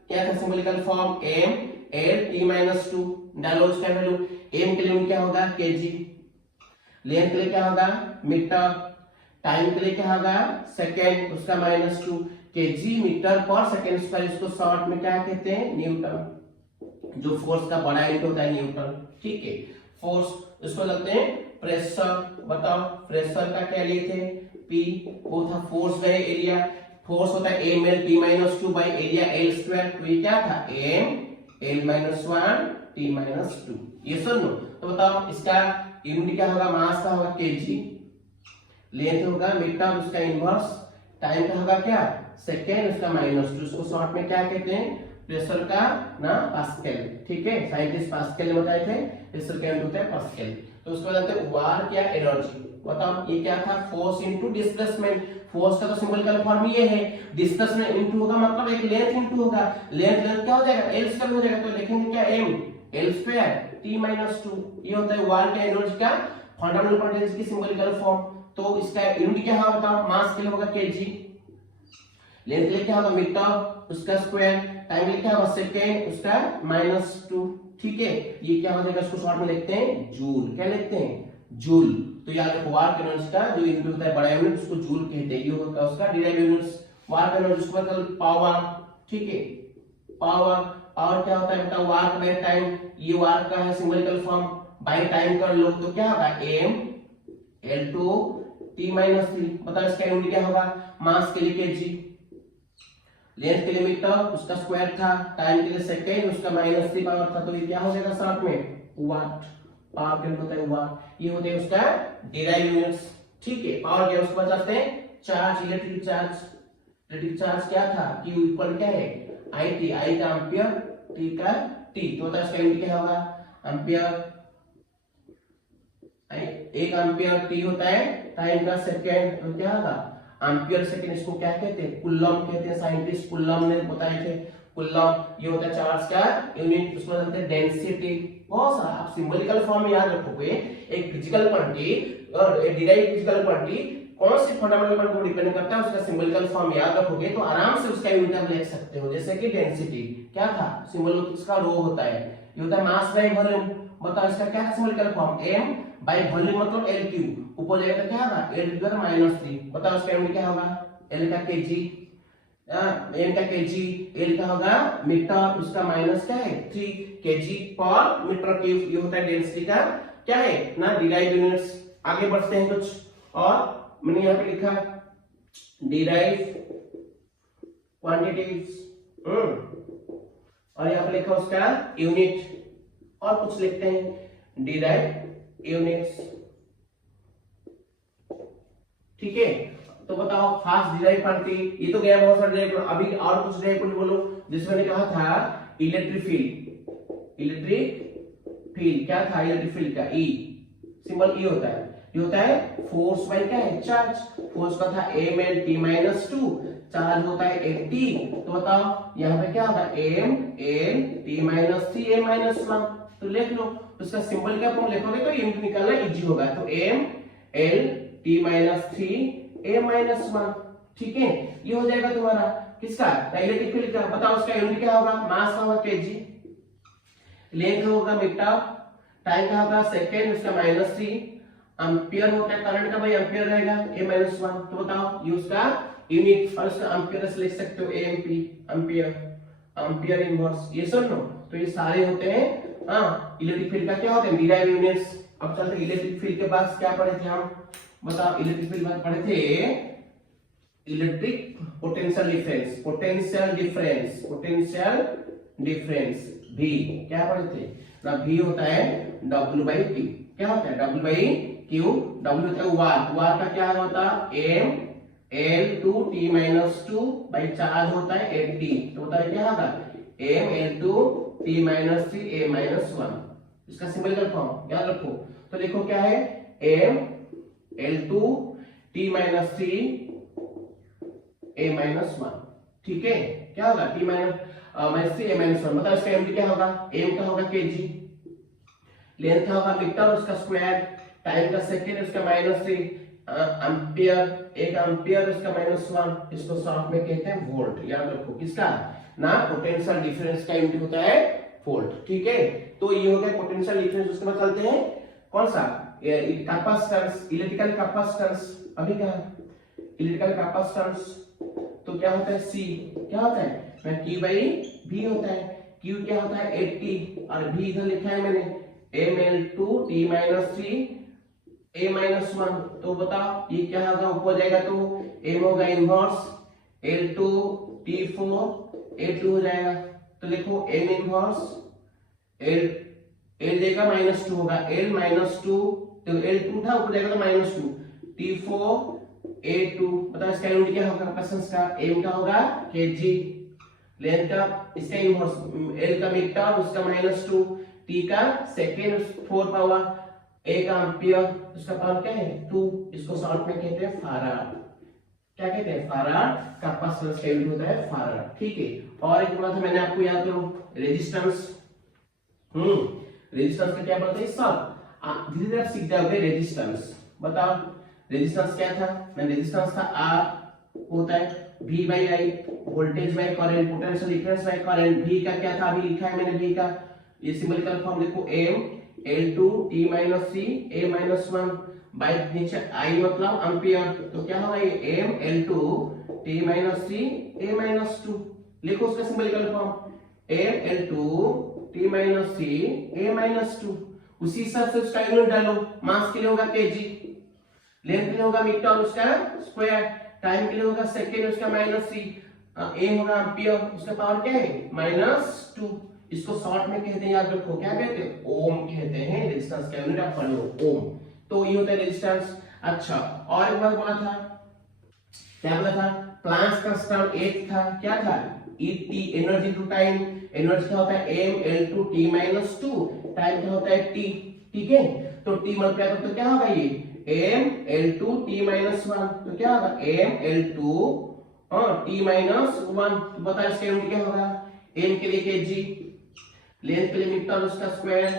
क्या था symbolical form M L T minus two. डालो उसका वैल्यू, एम के लिए क्या होगा केजी, लेंथ के लिए क्या होगा मीटर, टाइम के लिए क्या होगा सेकंड, उसका माइनस टू, केजी मीटर पर सेकंड स्क्वायर। इसको शॉर्ट में क्या कहते हैं न्यूटन। जो फोर्स का बड़ा यूनिट होता है न्यूटन, ठीक है। फोर्स इसको लगते हैं प्रेशर। बताओ प्रेशर का क्या लिए थे P, वो था फोर्स बाय एरिया। फोर्स होता है m l t minus two by area l square. तो ये क्या था m l minus one t minus two. ये सुनो तो बताओ इसका यूनिट क्या होगा, मास का होगा केजी, लेंथ होगा मीटर, उसका इनवर्स, टाइम का होगा क्या सेकेंड, उसका माइनस टू। उसको शॉर्ट में क्या कहते हैं प्रेशर का ना पास्कल, ठीक है। साइंटिस्ट पास्कल ने बताए थे प्रेशर का यूनिट होता है पास्कल। तो उसको बताते हैं वार क्या एनर्जी। बताओ ये क्या था फोर्स इनटू डिस्प्लेसमेंट। फोर्स का तो सिंबल फॉर्म ये है, डिस्प्लेसमेंट इनटू होगा मतलब एक लेंथ इनटू होगा, लेंथ लेंथ क्या हो जाएगा एल स्क्वायर हो जाएगा। तो लिखेंगे क्या m l square t minus two. ये होता है वार क्या एनर्जी का फंडामेंटल क्वांटिटी की सिंबलिकल फॉर्म। तो इसका यूनिट क्या होगा बताओ, मास के लिए होगा केजी, लेंथ के लिए क्या होगा मीटर, उसका स्क्वायर, टाइम के लिए क्या होगा सेकेंड, उसका माइनस टू, ठीक है। ये क्या हो जाएगा, इसको शॉर्ट में लिखते हैं जूल। क्या लिखते हैं जूल। तो याद रखो वार का एनर्जी का जो यूनिट होता है बड़ा यूनिट उसको जूल कहते हैं। ये होगा उसका डिराइव यूनिट्स। वार का एनर्जी उसको मतलब पावर, ठीक है। पावर, पावर क्या होता है बताओ वार बाय टाइम। ये वार का है सिंबलिकल फॉर्म, बाय टाइम कर लो तो क्या होगा m l to t minus three. बताओ इसका यूनिट क्या होगा, मास के लिए केजी, लेंथ के लिए मीटर, उसका स्क्वायर था, टाइम के लिए सेकेंड, उसका माइनस थ्री पावर था। तो ये क्या हो जाएगा साथ में वाट, पावर के लिए होता है वाट। ये होते हैं उसका डिराइव यूनिट्स, ठीक है। पावर क्या उसके बाद आते हैं charge, electric charge. Electric charge क्या था Q इक्वल क्या है I T, I का एम्पियर, T का T। तो बताओ इसका यूनिट क्या होगा एम्पियर, एक एम्पियर T होता है टाइम का सेकेंड, तो क्या होगा एम्पियर सेकेंड। इसको क्या कहते हैं कूलम कहते हैं, साइंटिस्ट कूलम ने बताए थे कूलम। ये होता है चार्ज का यूनिट। उसको बोलते हैं डेंसिटी। बहुत सारा आप सिंबलिकल फॉर्म में याद रखोगे, एक फिजिकल क्वांटिटी और डिराइव फिजिकल क्वांटिटी कौन सी फंडामेंटल क्वांटिटी को डिपेंड करता है उसका सिंबलिकल फॉर्म याद रखोगे तो आराम से उसका यूनिट आप लिख सकते हो। जैसे कि डेंसिटी क्या था सिंबल उसका रो होता है, ये होता है मास बाय वॉल्यूम। बताओ इसका क्या है सिंबलिकल फॉर्म m बाय वॉल्यूम मतलब l क्यूब, ऊपर जाएगा तो क्या होगा l टू द माइनस 3। बताओ इसका यूनिट क्या होगा l का केजी, m का केजी, l का होगा मीटर, उसका माइनस क्या है 3 केजी पर मीटर क्यूब। ये होता है डेंसिटी का क्या है ना डिराइव यूनिट्स। आगे बढ़ते हैं कुछ और मैंने यहाँ पे लिखा डिराइव क्वांटिटीज और यहाँ पे लिखा उसका यूनिट। और कुछ लिखते हैं डिराइव यूनिट्स, ठीक है। तो बताओ फास्ट डिराइव क्वांटिटी, ये तो गया बहुत सारा डिराइव। अभी और कुछ डिराइव क्वांटिटी बोलो। जिसमें मैंने कहा था इलेक्ट्रिक फील्ड, इलेक्ट्रिक फील्ड क्या था इलेक्ट्रिक फील्ड का E, सिंबल E होता है। ये होता है फोर्स बाय क्या है चार्ज। फोर्स का था m l t minus two, charge होता है 80। तो बताओ यहाँ पे क्या होगा m l t minus three m minus one. तो लिख लो उसका सिंबल क्या फॉर्म लिखोगे तो यूनिट निकालना इजी होगा। तो m l t minus three m minus one, ठीक है। ये हो जाएगा तुम्हारा किसका? इलेक्ट्रिक फील्ड का। बताओ उसका यूनिट क्या होगा? मास का होगा केजी, लेंथ होगा मीटर, टाइम का होगा सेकेंड, उसका -3, एम्पियर होता है करंट का, भाई एम्पियर रहेगा A-1। तो बताओ ये उसका यूनिट, और उसका एम्पियर से लिख सकते हो एएमपी, एम्पियर, एम्पियर इनवर्स, ये सुन लो। तो ये सारे होते हैं इलेक्ट्रिक फील्ड का क्या होते हैं? Derive units. अब चलते इलेक्ट्रिक फील्ड के पास क्या पढ़े थे हम? बताओ इलेक्ट्रिक फील्ड में पढ़े थे electric potential difference, potential difference, potential difference भी क्या पढ़े थे ना? V होता है W/Q। क्या होता है? W/Q। W होता है वाट, वाट का क्या होता है? M L2T-2 बाई चार्ज होता है 80। तो होता है क्या होगा? M L2T-3 A-1। इसका सिंबल फॉर्म याद रखो। तो देखो क्या है? M L2T-3 A-1। ठीक है, क्या होगा? T-3 A-1। मतलब इसका एम क्या होगा? एम का होगा केजी, लेंथ का होगा मीटर, उसका स्क्वायर, टाइम का सेकेंड, उसका -3, एम्पियर, एक एम्पियर, उसका -1। इसको शॉर्ट में कहते हैं वोल्ट। याद रखो किसका ना? पोटेंशियल डिफरेंस का यूनिट होता है वोल्ट। ठीक है, तो ये हो गया पोटेंशियल डिफरेंस। उसके बाद चलते हैं कौन सा? Capacitance, electrical capacitance. अभी क्या है? इलेक्ट्रिकल कैपेसिटेंस तो क्या होता है? C क्या होता है? Q/V होता है। Q क्या होता है? 80, और V इधर लिखा है मैंने ML2T-3 A-1। तो बताओ ये क्या होगा? ऊपर जाएगा तो M होगा इनवर्स L2T4 A2 हो जाएगा। तो लिखो M इनवर्स L देगा -2 होगा, L -2, तो L2 था, ऊपर जाएगा तो -2, T4 A2। बताओ इसका यूनिट क्या होगा? कैपेसिटेंस का M का होगा kg, लेंथ का इसका इनवर्स L का मीटर, उसका -2, T का सेकेंड, 4 पावर, A का एम्पियर, उसका पावर क्या है? 2। इसको शॉर्ट में कहते हैं फैराड। क्या कहते हैं? फैराड। कैपेसिटेंस का यूनिट होता है फैराड। ठीक है, और एक बात मैंने आपको याद करो, रेजिस्टेंस। रेजिस्टेंस का क्या बोलते हैं? सब धीरे धीरे आप सीख जाओगे। रेजिस्टेंस बताओ, रेजिस्टेंस क्या था? मैं रेजिस्टेंस का R होता है V/I, voltage by current, potential difference by current. V का क्या था? अभी लिखा है मैंने V का, ये सिंबल का फॉर्म देखो M L2T-3 A-1 बाय नीचे I मतलब एम्पियर। तो क्या होगा? ये M L2T-3 A-2। लिखो उसका सिंबल का फॉर्म M L2T-3 A-2। उसी हिसाब से उसका यूनिट डालो। मास के लिए होगा केजी, लेंथ के लिए होगा मीटर, उसका स्क्वायर, टाइम के लिए होगा सेकेंड, उसका -3, ए होगा एम्पियर, उसका पावर क्या है? -2। इसको शॉर्ट में कहते हैं, याद रखो क्या कहते हैं? ओम कहते हैं। रेजिस्टेंस का यूनिट आप पढ़ लो ओम। तो ये होता है रेजिस्टेंस। अच्छा, और एक बार बोला था, क्या बोला था? प्लांक्स कांस्टेंट एक था, क्या था? ET, energy to time. Energy क्या होता है? M L2T-2, टाइम क्या होता है? T। ठीक है, तो T मल्टीप्लाई करो तो क्या होगा? ये M L2T-1। तो क्या होगा? M L2T-1। तो बता इसका यूनिट क्या होगा? M के लिए kg, लेंथ के लिए मीटर, उसका स्क्वायर,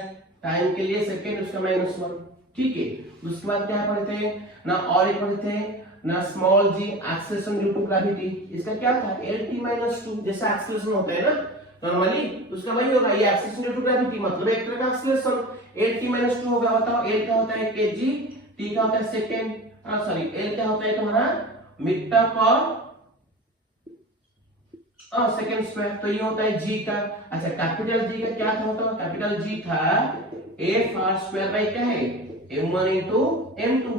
टाइम के लिए सेकेंड, उसका -1। ठीक है, उसके बाद क्या पढ़े थे ना? और एक पढ़े थे ना, small g, acceleration due to gravity. इसका क्या था? L-T-2। जैसा एक्सेलरेशन होता है ना नॉर्मली, उसका वही होगा, ये एक्सेलरेशन ड्यू टू ग्रेविटी, मतलब एक तरह का एक्सेलरेशन। L-T-2 होगा। बताओ L क्या होता है? kg, T क्या होता है? सेकेंड, सॉरी L क्या होता है तुम्हारा? मीटर पर सेकेंड स्क्वायर। तो ये होता है G का। अच्छा, कैपिटल G का क्या था? मतलब कैपिटल G था F² बाई क्या है? M1 into M2।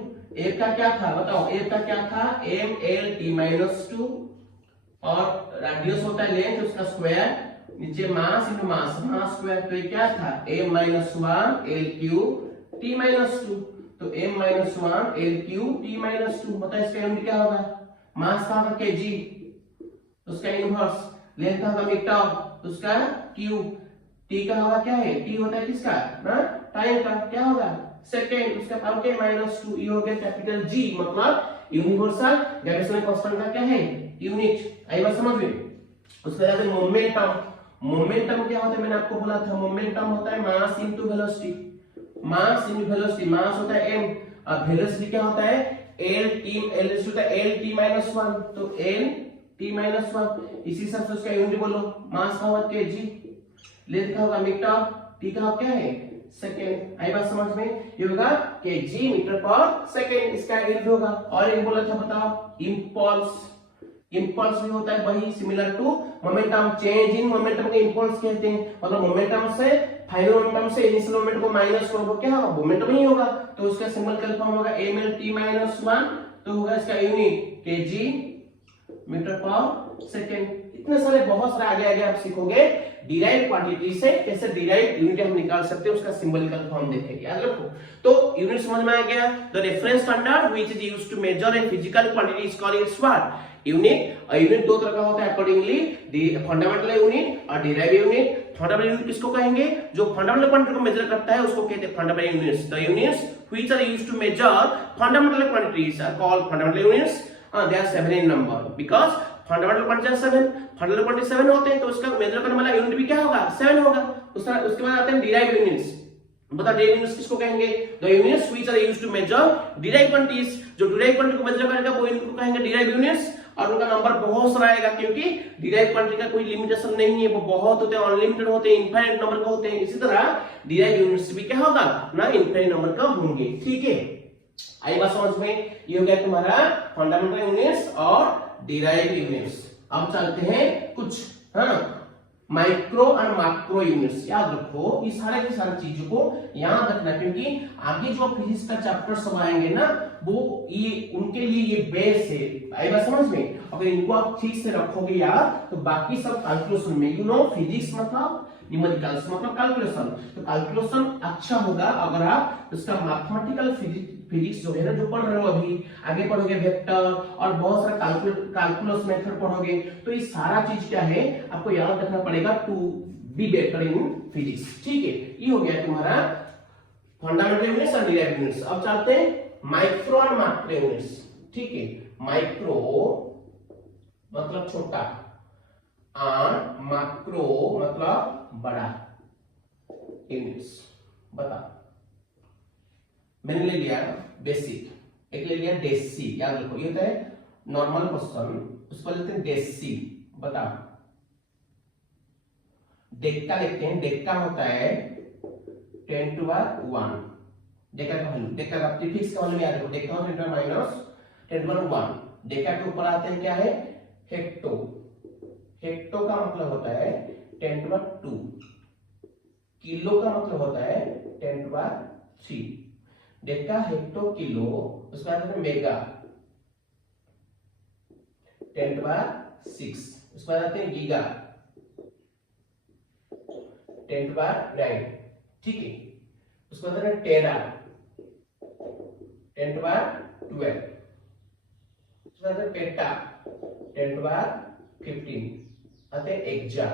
F का क्या था? बताओ F का क्या था? ML-T-2, और रेडियस होता है लेंथ, उसका स्क्वायर, नीचे मास इनटू मास, मास स्क्वायर। तो ये क्या था? M-1 L3T-2। तो M-1 L3T-2। बताओ इसका यूनिट क्या होगा? मास का होगा kg, उसका इनवर्स, लेंथ का होगा मीटर, उसका Q, T का होगा क्या है? T होता है किसका ना? टाइम का। क्या होगा? सेकेंड, उसका पावर क्या है? -2। ये हो गया कैपिटल G, मतलब यूनिवर्सल ग्रेविटेशनल कांस्टेंट का क्या है? यूनिट। आई बात समझ में? उसके बाद मोमेंटम। मोमेंटम क्या होता है? मैंने आपको बोला था, मोमेंटम होता है mass into velocity. Mass into velocity, mass होता है m, और वेलोसिटी क्या होता है? L-T--1। तो L T-1 इसी हिसाब से उसका यूनिट बोलो, मास का होगा kg, लेंथ का होगा मीटर, t का क्या है सेकेंड। आई बात समझ में, ये होगा kg मीटर पर सेकेंड, इसका यूनिट होगा। और एक बोला था बताओ इंपल्स, इंपल्स भी होता है वही similar to momentum, change in momentum के इंपल्स कहते हैं। मतलब मोमेंटम से फाइनल मोमेंटम से इनिशियल मोमेंट को माइनस करो क्या होगा, मोमेंटम ही होगा। तो उसका सिंबल क्या फॉर्म होगा mL/t-1, तो होगा इसका यूनिट kg मीटर पर सेकेंड। इतने सारे बहुत सारे आगे आगे आप सीखोगे डिराइव क्वांटिटी से कैसे डिराइव यूनिट हम निकाल सकते हैं, उसका सिंबलिकल फॉर्म देखेंगे, याद रखो। तो यूनिट समझ में आ गया। The reference standard which is used to measure a physical quantity is called its what unit. Unit दो तरह का होता है अकॉर्डिंगली, फंडामेंटल यूनिट और डिराइव यूनिट। फंडामेंटल यूनिट किसको कहेंगे, जो फंडामेंटल क्वांटिटी को मेजर करता है उसको कहते हैं fundamental units. The units which are used to measure fundamental quantities are called fundamental units. They are 7 in number because fundamental quantities are 7, fundamental quantities 7 होते हैं, तो उसका मेजर करने वाला यूनिट भी क्या होगा 7 होगा। उसके बाद आते हैं डिराइव यूनिट्स। बता डिराइव यूनिट्स किसको कहेंगे, the units which are used to measure derive quantities. जो डिराइव क्वांटिटी को मेजर करेगा वो यूनिट को कहेंगे डिराइव यूनिट्स। और उनका नंबर बहुत सारा आएगा क्योंकि डिराइव क्वांटिटी का कोई लिमिटेशन नहीं है, वो बहुत होते हैं, अनलिमिटेड होते हैं, इनफाइनाइट नंबर का होते हैं। इसी तरह डिराइव यूनिट्स भी क्या होगा ना इनफाइनाइट नंबर का होंगे, ठीक है। आई बात समझ में, ये हो गया तुम्हारा फंडामेंटल यूनिट्स और डिराइव यूनिट्स। अब चलते हैं कुछ माइक्रो और मैक्रो यूनिट्स। याद रखो ये सारे की सारी चीजों को याद रखना, क्योंकि आगे जो फिजिक्स का चैप्टर सब आएंगे ना वो ये उनके लिए ये बेस है। आई बात समझ में, अगर इनको आप ठीक से रखोगे याद तो बाकी सब कैलकुलेशन में, यू नो फिजिक्स मतलब न्यूमेरिकल्स मतलब कैलकुलेशन, तो कैलकुलेशन अच्छा होगा अगर आप उसका मैथमेटिकल फिजिक्स जो है ना जो पढ़ रहे हो अभी, आगे पढ़ोगे वेक्टर और बहुत सारा कैलकुलस मेथड पढ़ोगे, तो ये सारा चीज क्या है आपको याद रखना पड़ेगा to be better in physics, ठीक है। ये हो गया तुम्हारा फंडामेंटल यूनिट्स और डिराइव यूनिट्स। अब चलते हैं माइक्रो और मैक्रो यूनिट्स, ठीक है। माइक्रो मतलब छोटा और मैक्रो मतलब बड़ा यूनिट्स। बता, मैंने ले लिया बेसिक, एक ले लिया डेसी। याद रखो ये होता है नॉर्मल क्वेश्चन, उसको लेते हैं डेसी। बता, डेक्का लिखते हैं, डेक्का होता है 10 to 1। डेक्का का वैल्यू, डेक्का का प्रीफिक्स का वैल्यू याद रखो, डेक्का होता है 10 to -1। डेक्का के ऊपर आते हैं क्या है हेक्टो। हेक्टो का मतलब होता है 10 to 2। किलो का मतलब होता है 10 to 3। डेका हेक्टो किलो, उसके बाद है मेगा 10 to 6। उसके बाद आते हैं गीगा 10 to 9, ठीक है। उसके बाद है टेरा 10 to 12। उसके बाद है पेटा 10 to 15। आते हैं एक्जा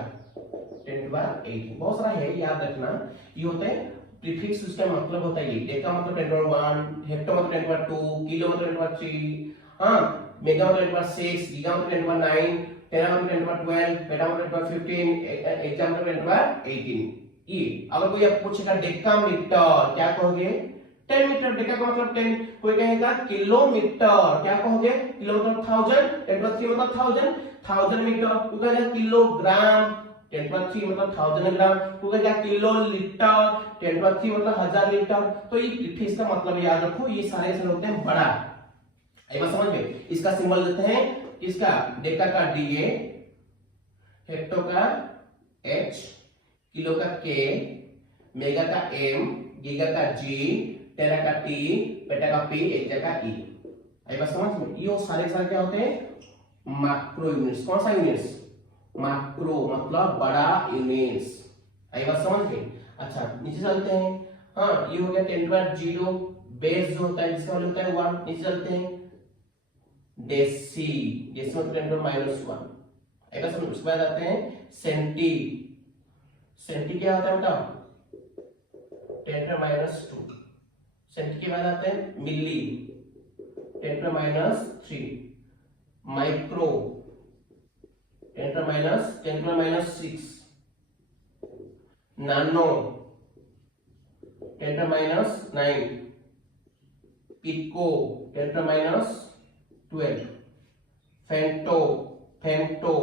10 to 18। बहुत सारा है, याद रखना। ये होता है प्रीफिक्स, उसका मतलब होता है ये डेका मतलब 10 to 1, हेक्टो मतलब 10 to 2, किलो मतलब 10 to 3, मेगा मतलब 10 to 6, गीगा मतलब 10 to 9, टेरा मतलब 10 to 12, पेटा मतलब 10 to 15, एक्जा मतलब 10 to 18। ये अगर कोई आप पूछेगा डेका मीटर क्या कहोगे 10 मीटर। डेका का मतलब 10। कोई कहेगा किलोमीटर क्या कहोगे, किलो मतलब 1000, 10 to 3 मतलब 1000 मीटर। कोई कहेगा किलोग्राम 10 to 3 मतलब 1000 ग्राम। कोई कहेगा किलो लीटर 10 to 3 मतलब 1000 लीटर। तो ये प्रीफिक्स का मतलब याद रखो, ये सारे होते हैं बड़ा। आई बात समझ में। इसका सिंबल देते हैं इसका डेका का डीए, हेक्टो का एच, किलो का के, मेगा का एम, गीगा का जी, टेरा का टी, पेटा का पी, एक्जा का ई। आई बात समझ में। ये सारे क्या होते हैं मैक्रो यूनिट्स। कौन सा यूनिट्स, मैक्रो मतलब बड़ा यूनिट्स। आई बात समझ में। अच्छा नीचे चलते हैं। ये हो गया 10 to 0 बेस जो होता है जिसका वैल्यू होता है 1। नीचे चलते हैं डेसी, डेसी मतलब 10 to -1। आई बात समझ। उसके बाद आते हैं सेंटी। सेंटी क्या होता है बताओ 10 to -2। सेंटी के बाद आते हैं मिली 10 to -3। Micro 10 to -6। नानो 10 to -9। Pico 10 to -12। Femto femto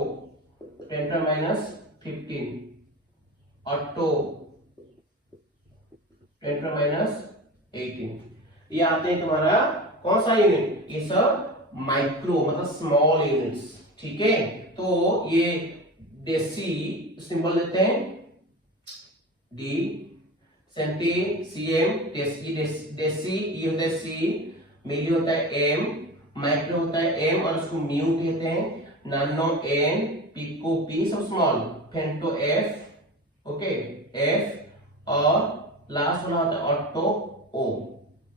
10 to minus 15, atto 10 to minus 18। ये आते हैं तुम्हारा कौन सा यूनिट, ये सब माइक्रो मतलब स्मॉल यूनिट्स, ठीक है। तो ये डेसी सिंबल देते हैं डी, सेंटी सीएम, डेसी ये होता है सी, मिली होता है एम, माइक्रो होता है एम और उसको म्यू कहते हैं, नानो एन, पिको पी सब small, femto F, okay F, और लास्ट वाला होता है ऑटो ओ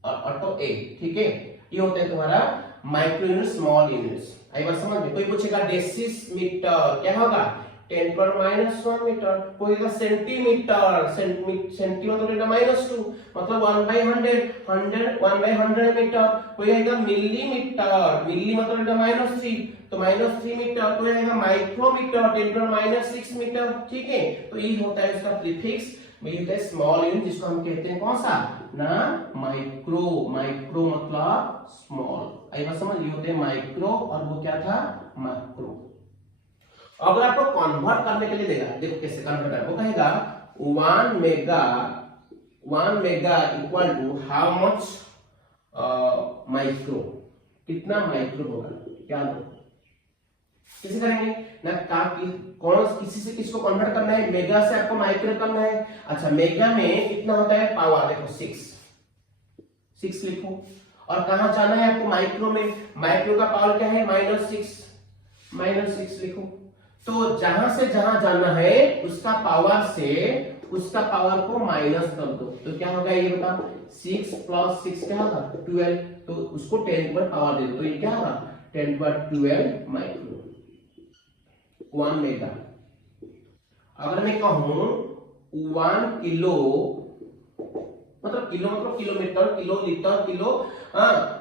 और ऑटो ए, ठीक है। ये होता है तुम्हारा माइक्रो यूनिट स्मॉल यूनिट्स। आई बात समझ में। कोई पूछेगा डेसीमीटर क्या होगा 10 पर -1 मीटर, कोई का सेंटीमीटर, सेंटीमीटर मतलब -2 मतलब 1/100, 1/100 मीटर, कोई आएगा मिलीमीटर, मिली मतलब -3 तो -3 मीटर, कोई आएगा माइक्रोमीटर 10 पर -6 मीटर, ठीक है। तो ये होता है इसका प्रीफिक्स, ये होता है स्मॉल यूनिट जिसको हम कहते हैं कौन सा ना माइक्रो, माइक्रो मतलब स्मॉल। आई बात समझ, ये होते हैं माइक्रो और वो क्या था मैक्रो। अगर आपको कन्वर्ट करने के लिए देगा, देखो कैसे कन्वर्ट है, वो कहेगा 1 mega equal to how much micro, कितना माइक्रो होगा, क्या दो कैसे करेंगे ना कौन किसी से किसको कन्वर्ट करना है, मेगा से आपको माइक्रो करना है। अच्छा मेगा में कितना होता है पावर, देखो 6 लिखो, और कहां जाना है आपको माइक्रो में, माइक्रो का पावर क्या है -6 लिखो। तो जहां से जहां जाना है उसका पावर से उसका पावर को माइनस कर दो, तो क्या होगा ये बता, 6 + 6 क्या होगा 12, तो उसको 10 पर पावर दे दो, तो ये क्या होगा 10 पर 12 माइक्रो 1 मेगा। अगर मैं कहूं 1 किलो मतलब kilometre, kilo litre, kilo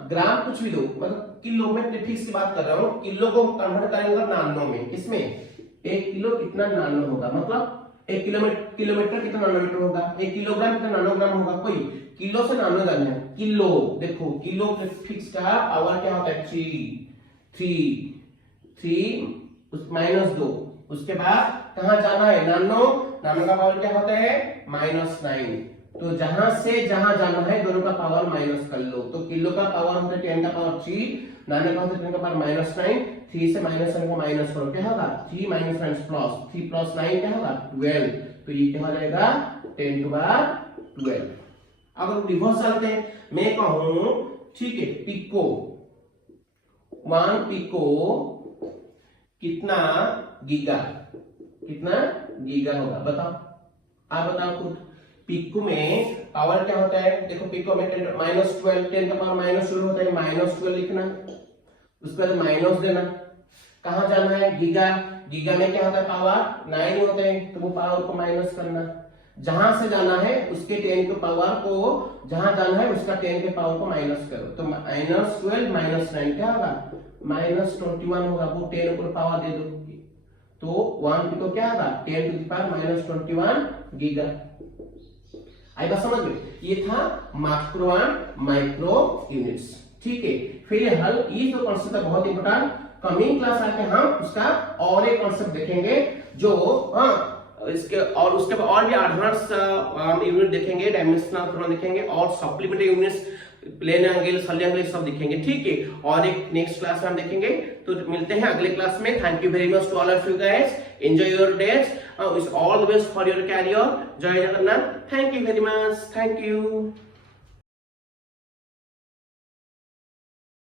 gram कुछ भी दो, मतलब किलो में प्रीफिक्स की बात कर रहा हूं, किलो को कन्वर्ट करेंगे नानो में, किसमें 1 किलो कितना नानो होगा, मतलब 1 किलोमीटर कितना नानोमीटर होगा, 1 किलोग्राम कितना नानोग्राम होगा, कोई किलो से नानो जाना है, किलो देखो किलो प्रीफिक्स का पावर क्या होता है 3 उस -2, उसके बाद कहां जाना है नानो, नानो का पावर क्या होता है -9, तो जहां से जहां जाना है दोनों का पावर माइनस कर लो, तो किलो का पावर होता है 10 का पावर 3, नानो का होता है 10 का पावर -9, 3 से -9 को माइनस करो, क्या होगा 3 - 9 प्लस 3 + 9 क्या होगा 12, तो ये क्या हो जाएगा 10 to the 12। अगर रिवर्स चलते हैं, मैं कहूं ठीक है पिको 1 पिको कितना गीगा होगा, बताओ आप बताओ खुद। पिको में पावर क्या होता है, देखो पिको में -12, 10 का पावर -12 होता है, -12 लिखना, उसके बाद माइनस देना, कहां जाना है गीगा में क्या होता है पावर 9 होते हैं, तो वो पावर को माइनस करना, जहां से जाना है उसके 10 के पावर को, जहां जाना है उसका 10 के पावर को माइनस करो, तो -12 - 9 क्या होगा -21 होगा, वो 10 ऊपर पावर दे दो, तो 1 पिको क्या होगा 10 to the power -21 गीगा। आई बात समझ में। ये था मैक्रो एंड माइक्रो यूनिट्स, ठीक है। फिर हल ये जो कॉन्सेप्ट है बहुत इंपॉर्टेंट, कमिंग क्लास आके हम उसका और एक कॉन्सेप्ट देखेंगे जो इसके और उसके बाद और भी एडवांस यूनिट देखेंगे, डायमेंशनल थ्योरम देखेंगे और supplementary units plane angle, solid angle सब दिखेंगे, ठीक है। और एक नेक्स्ट क्लास में हम देखेंगे, तो मिलते हैं अगले क्लास में। Thank you very much to all of you guys, enjoy your days, wish all the best for your career, जय Jagannath, thank you very much, thank you.